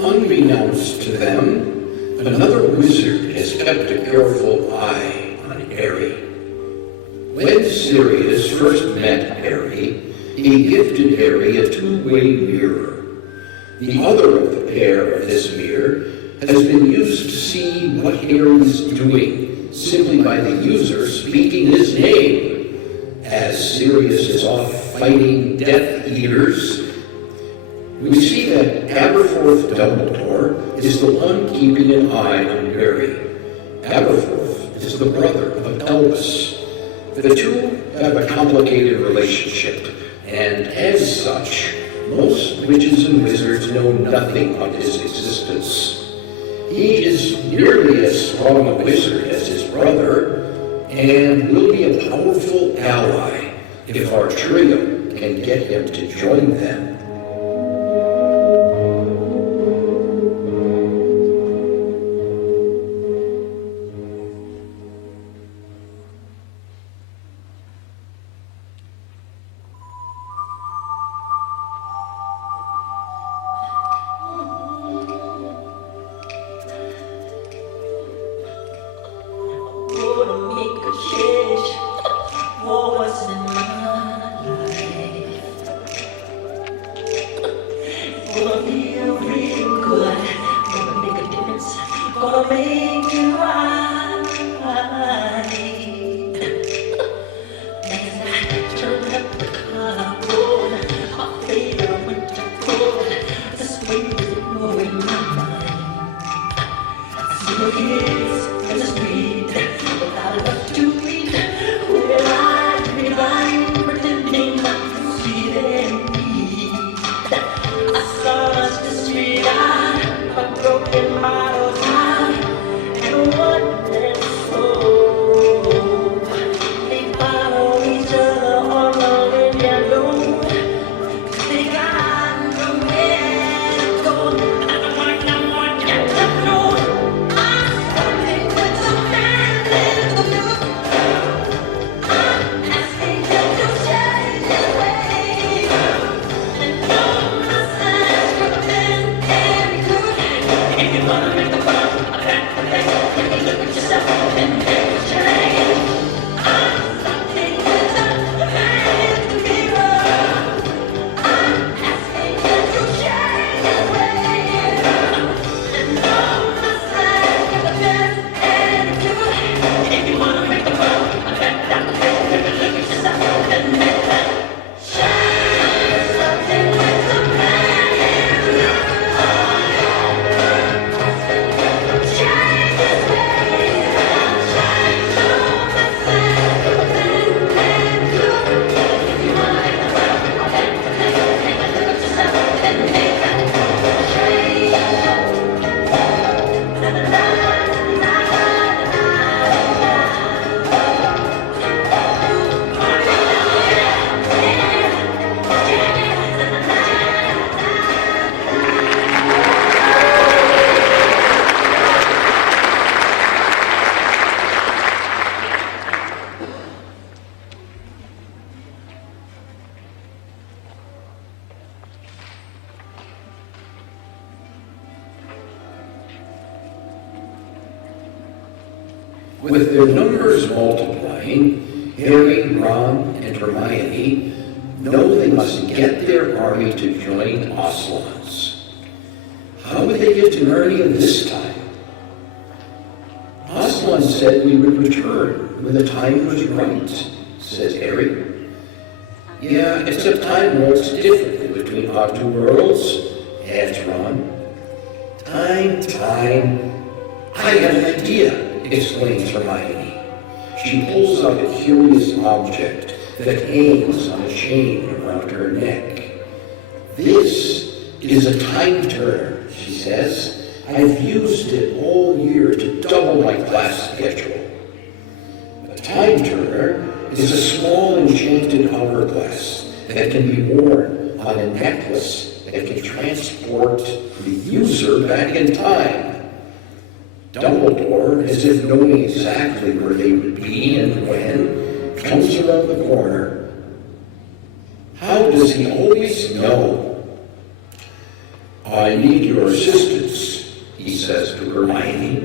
Unbeknownst to them, another wizard has kept a careful eye on Harry. When Sirius first met Harry, he gifted Harry a two-way mirror. The other of the pair of this mirror has been used to see what Harry's doing simply by the user speaking his name. As Sirius is off fighting Death Eaters, we see that Aberforth Dumbledore is the one keeping an eye on Harry. Aberforth is the brother of Albus. The two have a complicated relationship, and as such, most witches and wizards know nothing of his existence. He is nearly as strong a wizard as his brother, and will be a powerful ally if our trio can get him to join them. Gonna make a change for what's in my life. Gonna feel real good. Gonna make a difference. Gonna make it right. As I turn up the color code, my favorite winter coat, this wave is blowing my mind. See the kids and the street. Without enough to eat, will I be lying, pretending not to see their need? I saw us the street eye, a broken bottle top, and one less soul. They follow each other all in yellow. They got nowhere to go. I don't want no one yet to know. I'm starting with some man in the blue. I'm asking him to change his ways. And know my signs for men and good. If you wanna make the world a better place, take a look at yourself and make a change. I'm starting with some man in the mirror. I'm asking him to change his ways. And know my signs for the best and good. If you wanna make the world a better place, take a look at yourself and make that change. Something with some man in the mirror. Change his ways. Change know my signs for the best and good. If you wanna make the world a better place, take a look at yourself and make that change. La la la la With their numbers multiplying, Harry, Ron, and Hermione know they must get their army to join Aslan's. How would they get to Narnia this time? Aslan said we would return when the time was right, says Harry. Yeah, except time works differently between our two worlds, adds Ron. Time. I have an idea, exclaims Hermione. She pulls out a curious object that hangs on a chain around her neck. This is a time turner, she says. I've used it all year to double my class schedule. A time turner is a small enchanted hourglass that can be worn on a necklace that can transport the user back in time. Dumbledore, as if knowing exactly where they would be and when, comes around the corner. How does he always know? "I need your assistance," he says to Hermione.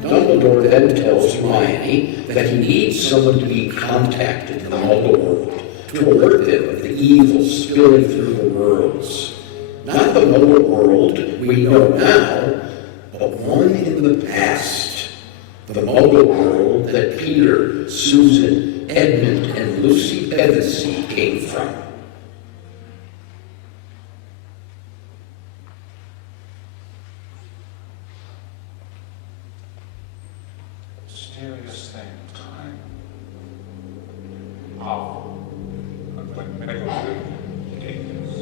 Dumbledore then tells Hermione that he needs someone to be contacted in the Muggle world to alert them of the evil spilling through the worlds. Not the Muggle world we know now, but one in the past. The Muggle world that Peter, Susan, Edmund, and Lucy Pevensey came from. Mysterious thing, time. Powerful. And when negative, dangerous.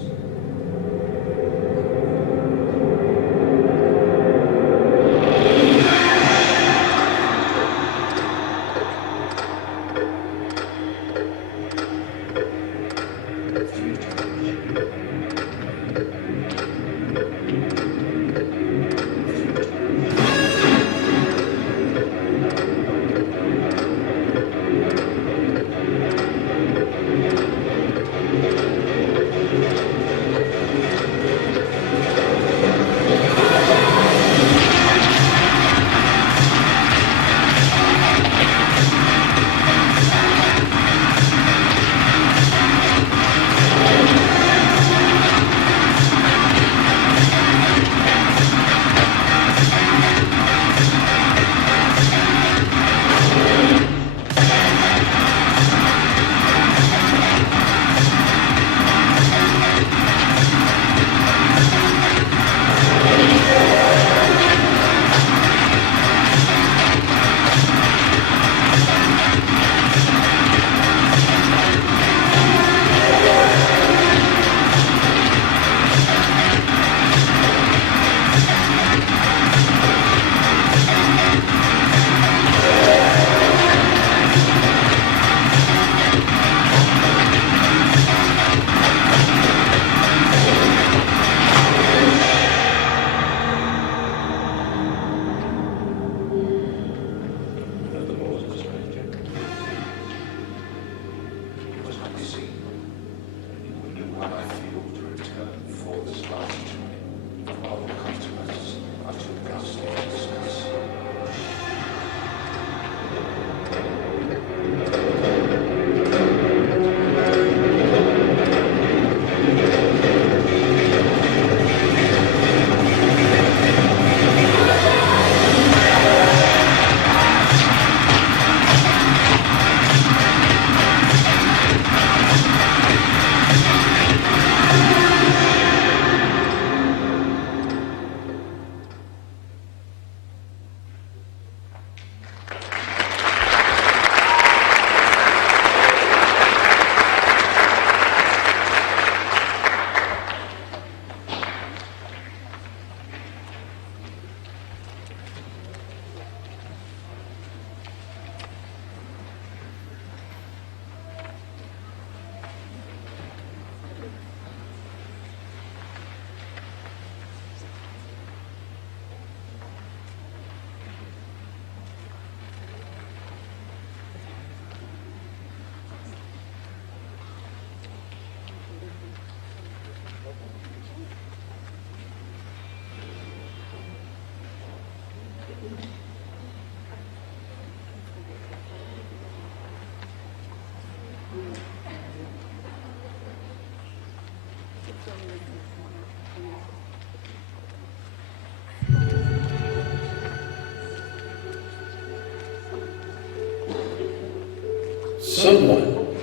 Someone,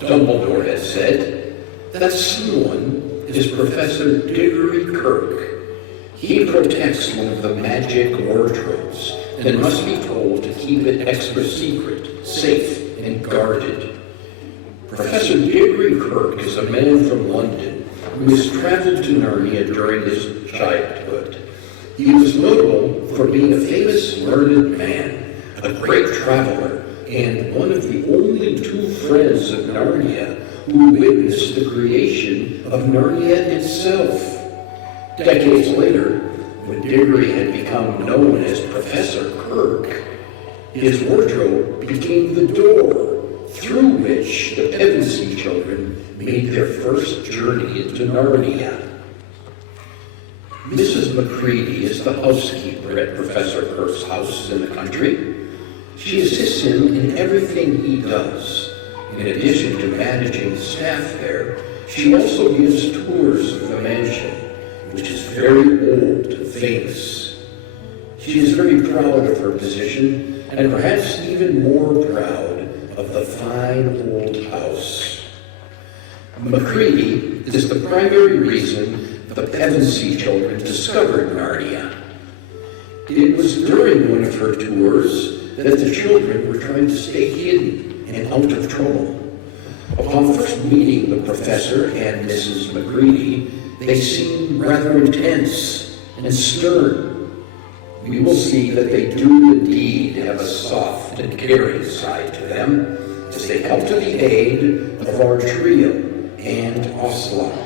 Dumbledore has said, that someone is Professor Diggory Kirk. He protects one of the magic wardrobes and must be told to keep it extra secret, safe, and guarded. Professor Diggory Kirk is a man from London who has traveled to Narnia during his childhood. He was notable for being a famous learned man, a great traveler, and one of the only two friends of Narnia who witnessed the creation of Narnia itself. Decades later, when Diggory had become known as Professor Kirk, his wardrobe became the door through which the Pevensey children made their first journey into Narnia. Mrs. Macready is the housekeeper at Professor Kirk's house in the country. She assists him in everything he does. In addition to managing the staff there, she also gives tours of the mansion, which is very old and famous. She is very proud of her position, and perhaps even more proud of the fine old house. Macready is the primary reason the Pevensey children discovered Narnia. It was during one of her tours that the children were trying to stay hidden and out of trouble. Upon first meeting the professor and Mrs. Macready, they seem rather intense and stern. We will see that they do indeed have a soft and caring side to them as they come to the aid of our trio and Osla.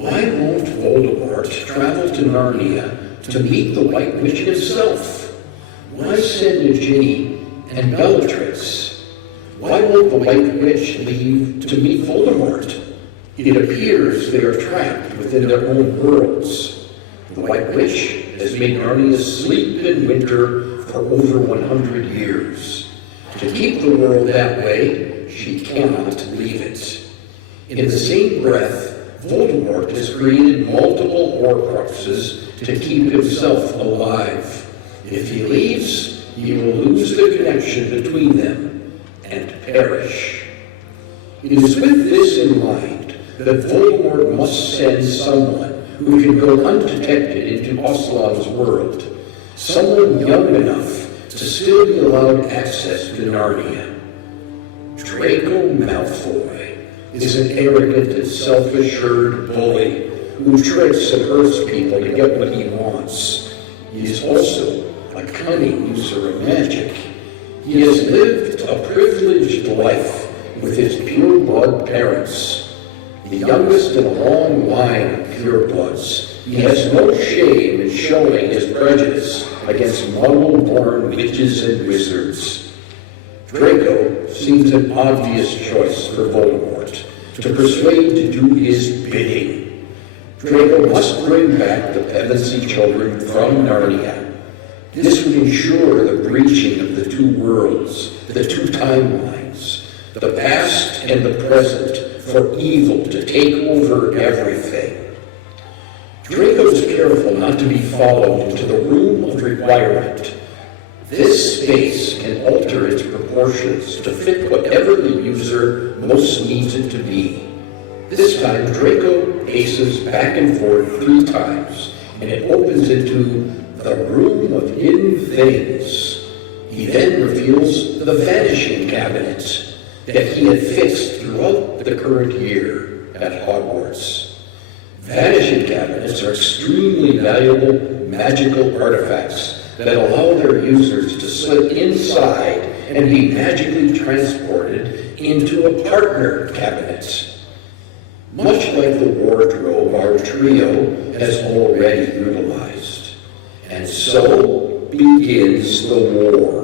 Why won't Voldemort travel to Narnia to meet the White Witch himself? Why send Ginny and Bellatrix? Why won't the White Witch leave to meet Voldemort? It appears they are trapped within their own worlds. The White Witch has made Narnia sleep in winter for over 100 years. To keep the world that way, she cannot leave it. In the same breath, Voldemort has created multiple Horcruxes to keep himself alive. If he leaves, he will lose the connection between them and perish. It is with this in mind that Voldemort must send someone who can go undetected into Aslan's world, someone young enough to still be allowed access to Narnia. Draco Malfoy, is an arrogant and self-assured bully who tricks and hurts people to get what he wants. He is also a cunning user of magic. He has lived a privileged life with his pure-blood parents. The youngest in a long line of purebloods, he has no shame in showing his prejudice against muggle-born witches and wizards. Draco seems an obvious choice for Voldemort to persuade to do his bidding. Draco must bring back the Pevensey children from Narnia. This would ensure the breaching of the two worlds, the two timelines, the past and the present, for evil to take over everything. Draco is careful not to be followed into the room of requirement. This space can alter its proportions to fit whatever the user most needs it to be. This time, Draco paces back and forth 3 times, and it opens into the room of hidden things. He then reveals the vanishing cabinet that he had fixed throughout the current year at Hogwarts. Vanishing cabinets are extremely valuable magical artifacts that allow their users to slip inside and be magically transported into a partner cabinet. Much like the wardrobe our trio has already utilized. And so begins the war.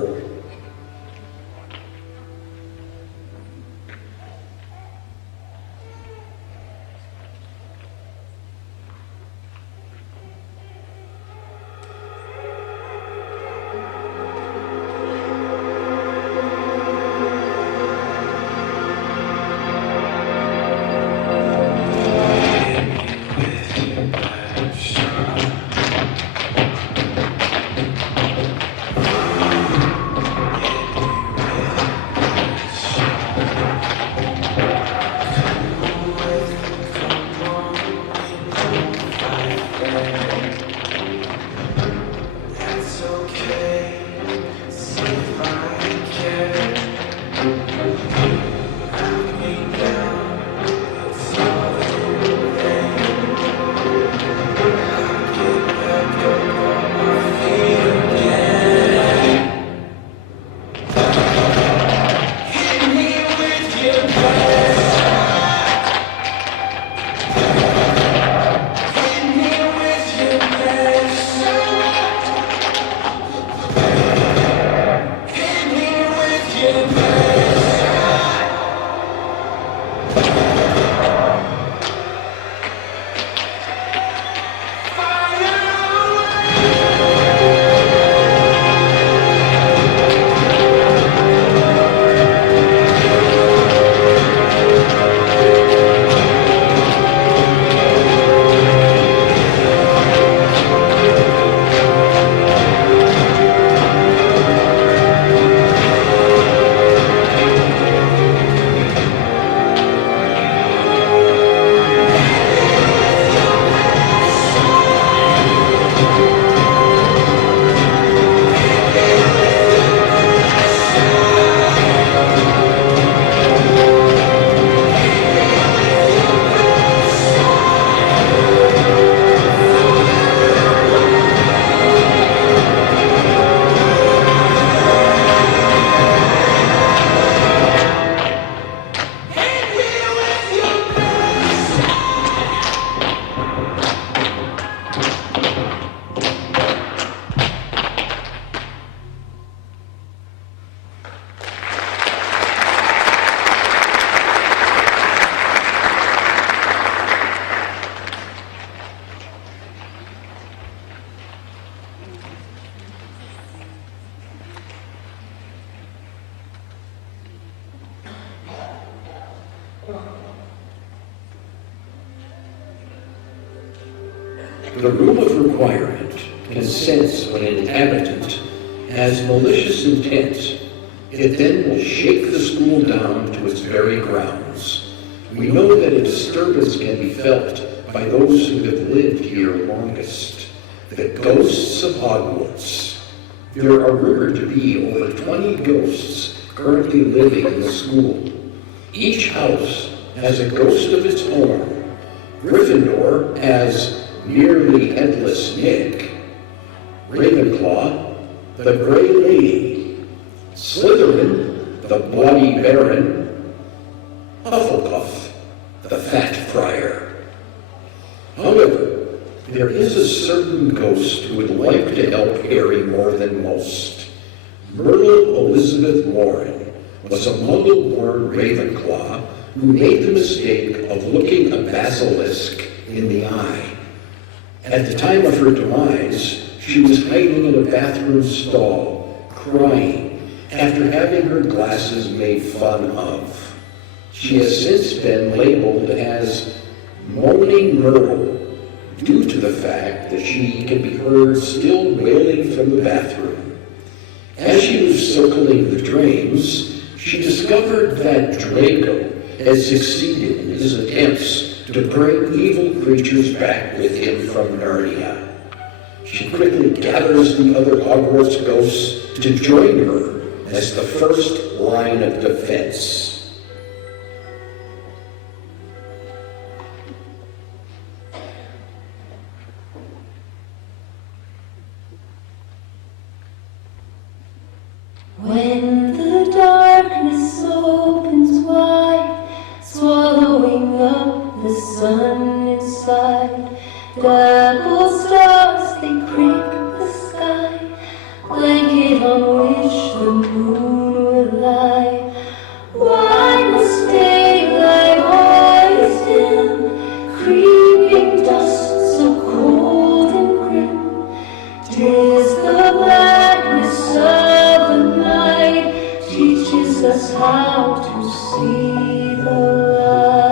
The room of requirement can sense when an inhabitant has malicious intent. It then will shake the school down to its very grounds. We know that a disturbance can be felt by those who have lived here longest, the ghosts of Hogwarts. There are rumored to be over 20 ghosts currently living in the school. Each house has a ghost of its own. Gryffindor has nearly headless Nick. Ravenclaw, the Grey Lady. Slytherin, the Bloody Baron. Hufflepuff, the Fat Friar. However, there is a certain ghost who would like to help Harry more than most. Myrtle Elizabeth Warren was a Muggle-born Ravenclaw who made the mistake of looking a basilisk in the eye. At the time of her demise, she was hiding in a bathroom stall, crying, after having her glasses made fun of. She has since been labeled as Moaning Myrtle, due to the fact that she can be heard still wailing from the bathroom. As she was circling the drains, she discovered that Draco had succeeded in his attempts to bring evil creatures back with him from Narnia. She quickly gathers the other Hogwarts ghosts to join her as the first line of defense. When the darkness opens wide, swallowing up the sun inside, dapple stars, they creep the sky, blanket on which the moon would lie. Why must daylight always dim, creeping dust so cold and grim? 'Tis the blackness of the night teaches us how to see the light.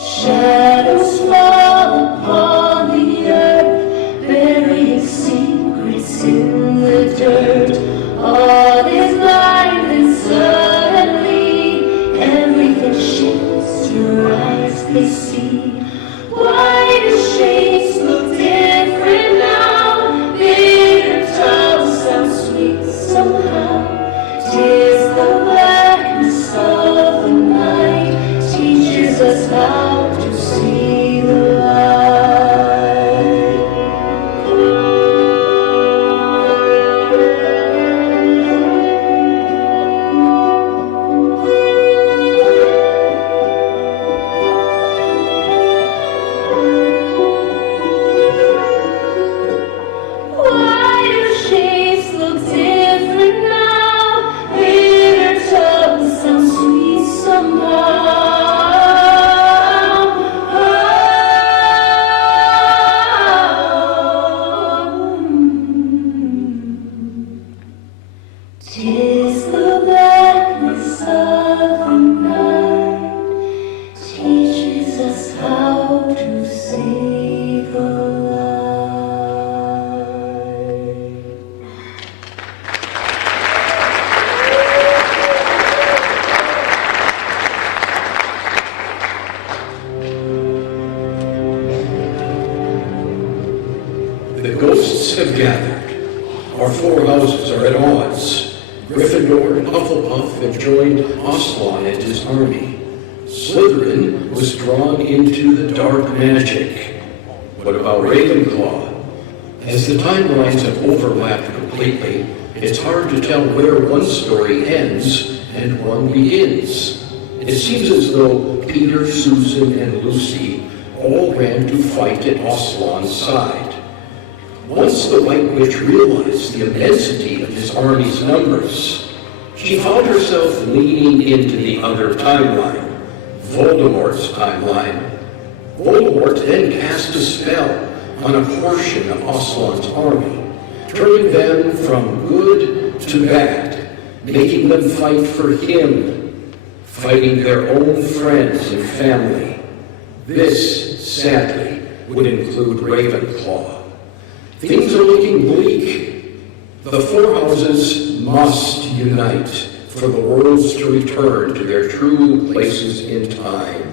Shadows fall upon the earth, burying secrets in the dirt. All is light, and suddenly everything shifts. Your eyes, they see. Why do shapes look different now? Bitter tones sound sweet somehow. 'Tis the blackness of the night teaches us how to see the light. Why do shapes look different now? Bitter tones sound sweet somehow. Tis the blackness of the night teaches us how to see the light. The ghosts have gathered. Our four houses are at odds. Gryffindor and Hufflepuff have joined Aslan and his army. Slytherin was drawn into the dark magic. What about Ravenclaw? As the timelines have overlapped completely, it's hard to tell where one story ends and one begins. It seems as though Peter, Susan, and Lucy all ran to fight at Aslan's side. Once the White Witch realized the immensity of his army's numbers, she found herself leaning into the other timeline, Voldemort's timeline. Voldemort then cast a spell on a portion of Aslan's army, turning them from good to bad, making them fight for him, fighting their own friends and family. This, sadly, would include Ravenclaw. Things are looking bleak. The four houses must unite for the worlds to return to their true places in time.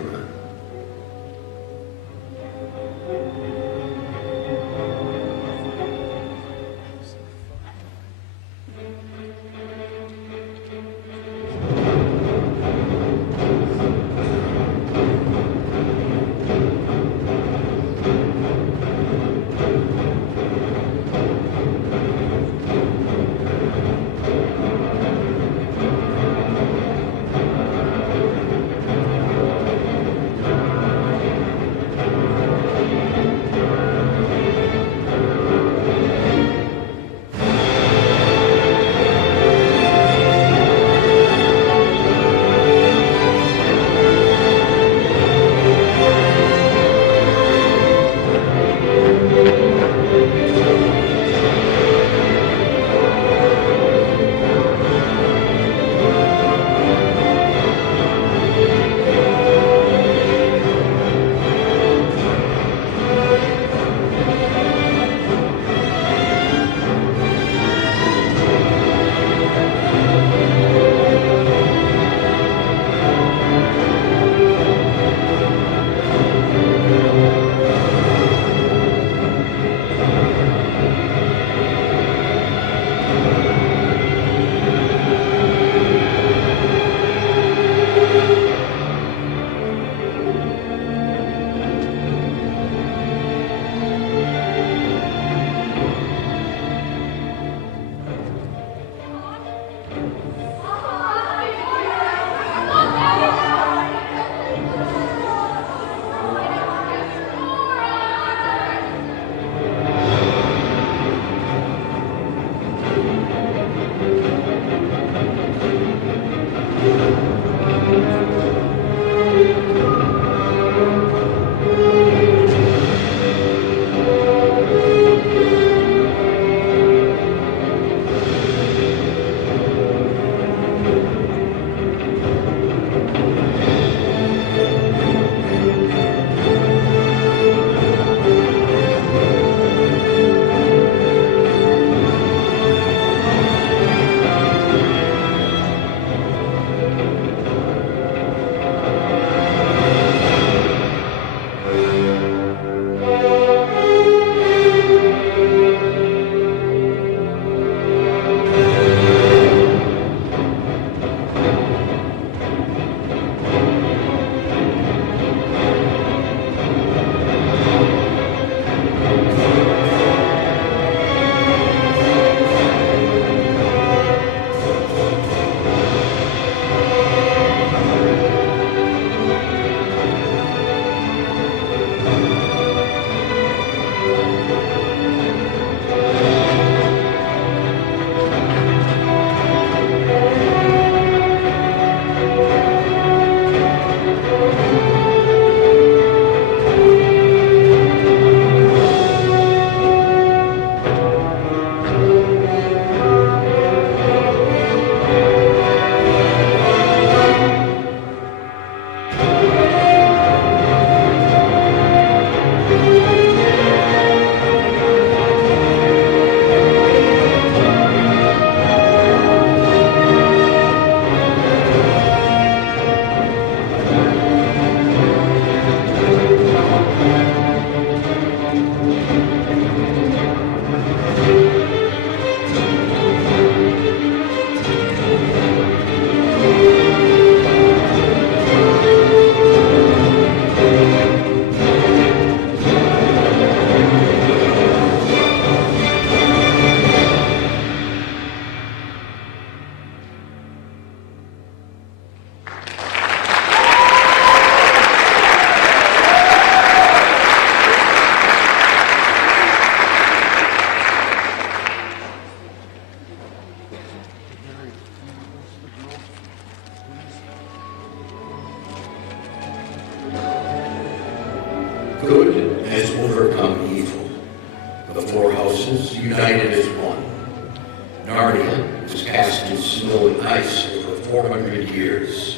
Narnia was cast in snow and ice over 400 years,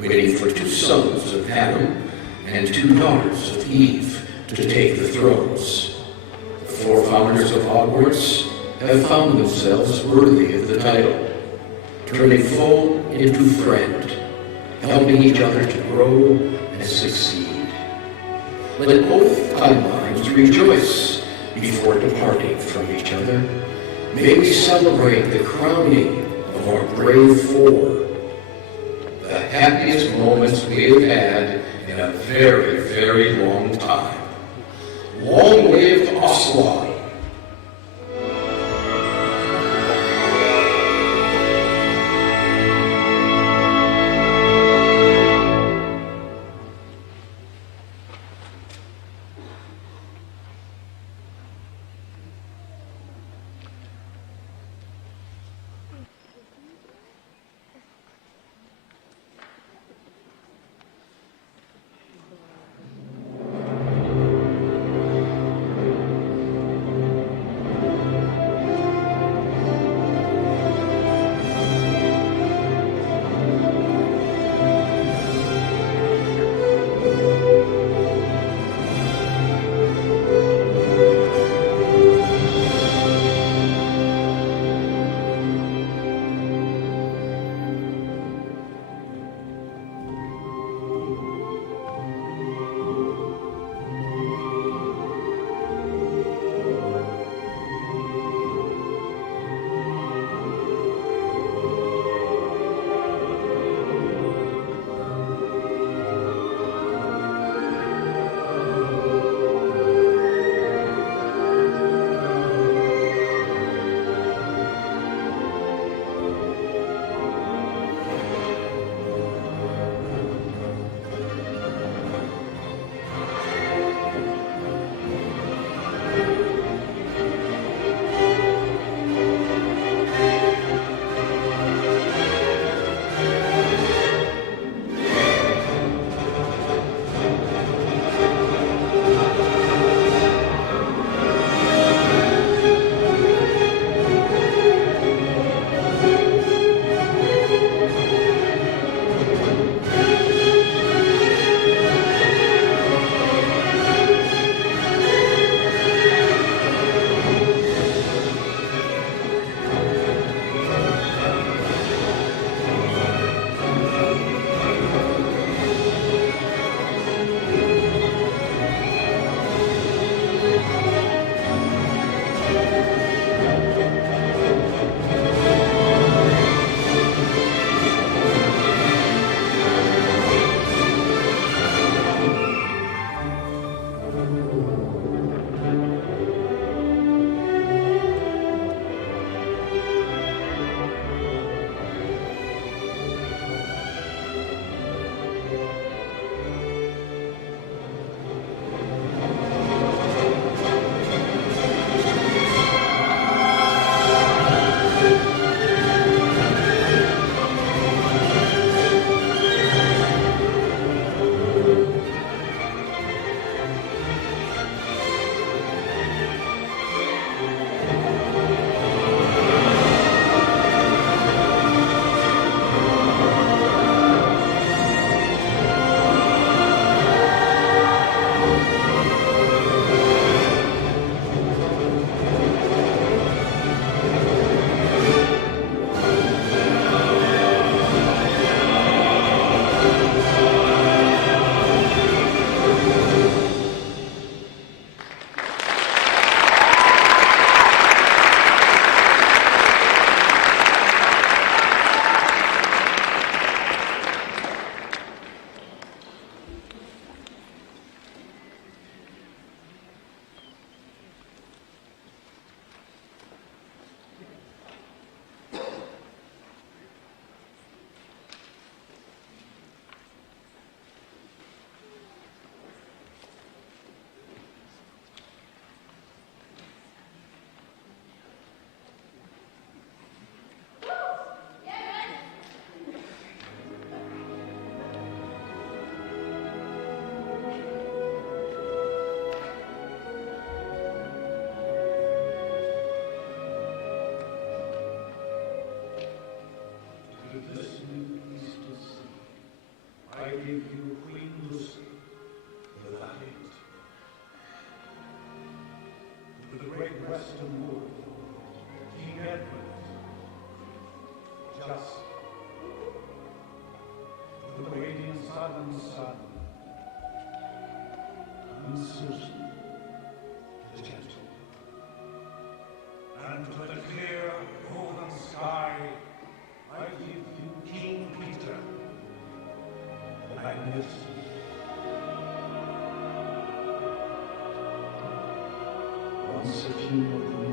waiting for two sons of Adam and two daughters of Eve to take the thrones. The four founders of Hogwarts have found themselves worthy of the title, turning foe into friend, helping each other to grow and succeed. Let both timelines rejoice before departing from each other. May we celebrate the crowning of our brave four, the happiest moments we have had in a very, very long time. Long live Oswald! the glistening eastern sea. I give you Queen Lucy, the valiant. To the great western wood, King Edward, just. To the radiant southern sun, and Susan, the gentle. And to the clear golden sky, I give you King Peter, the magnificent. Once a king of the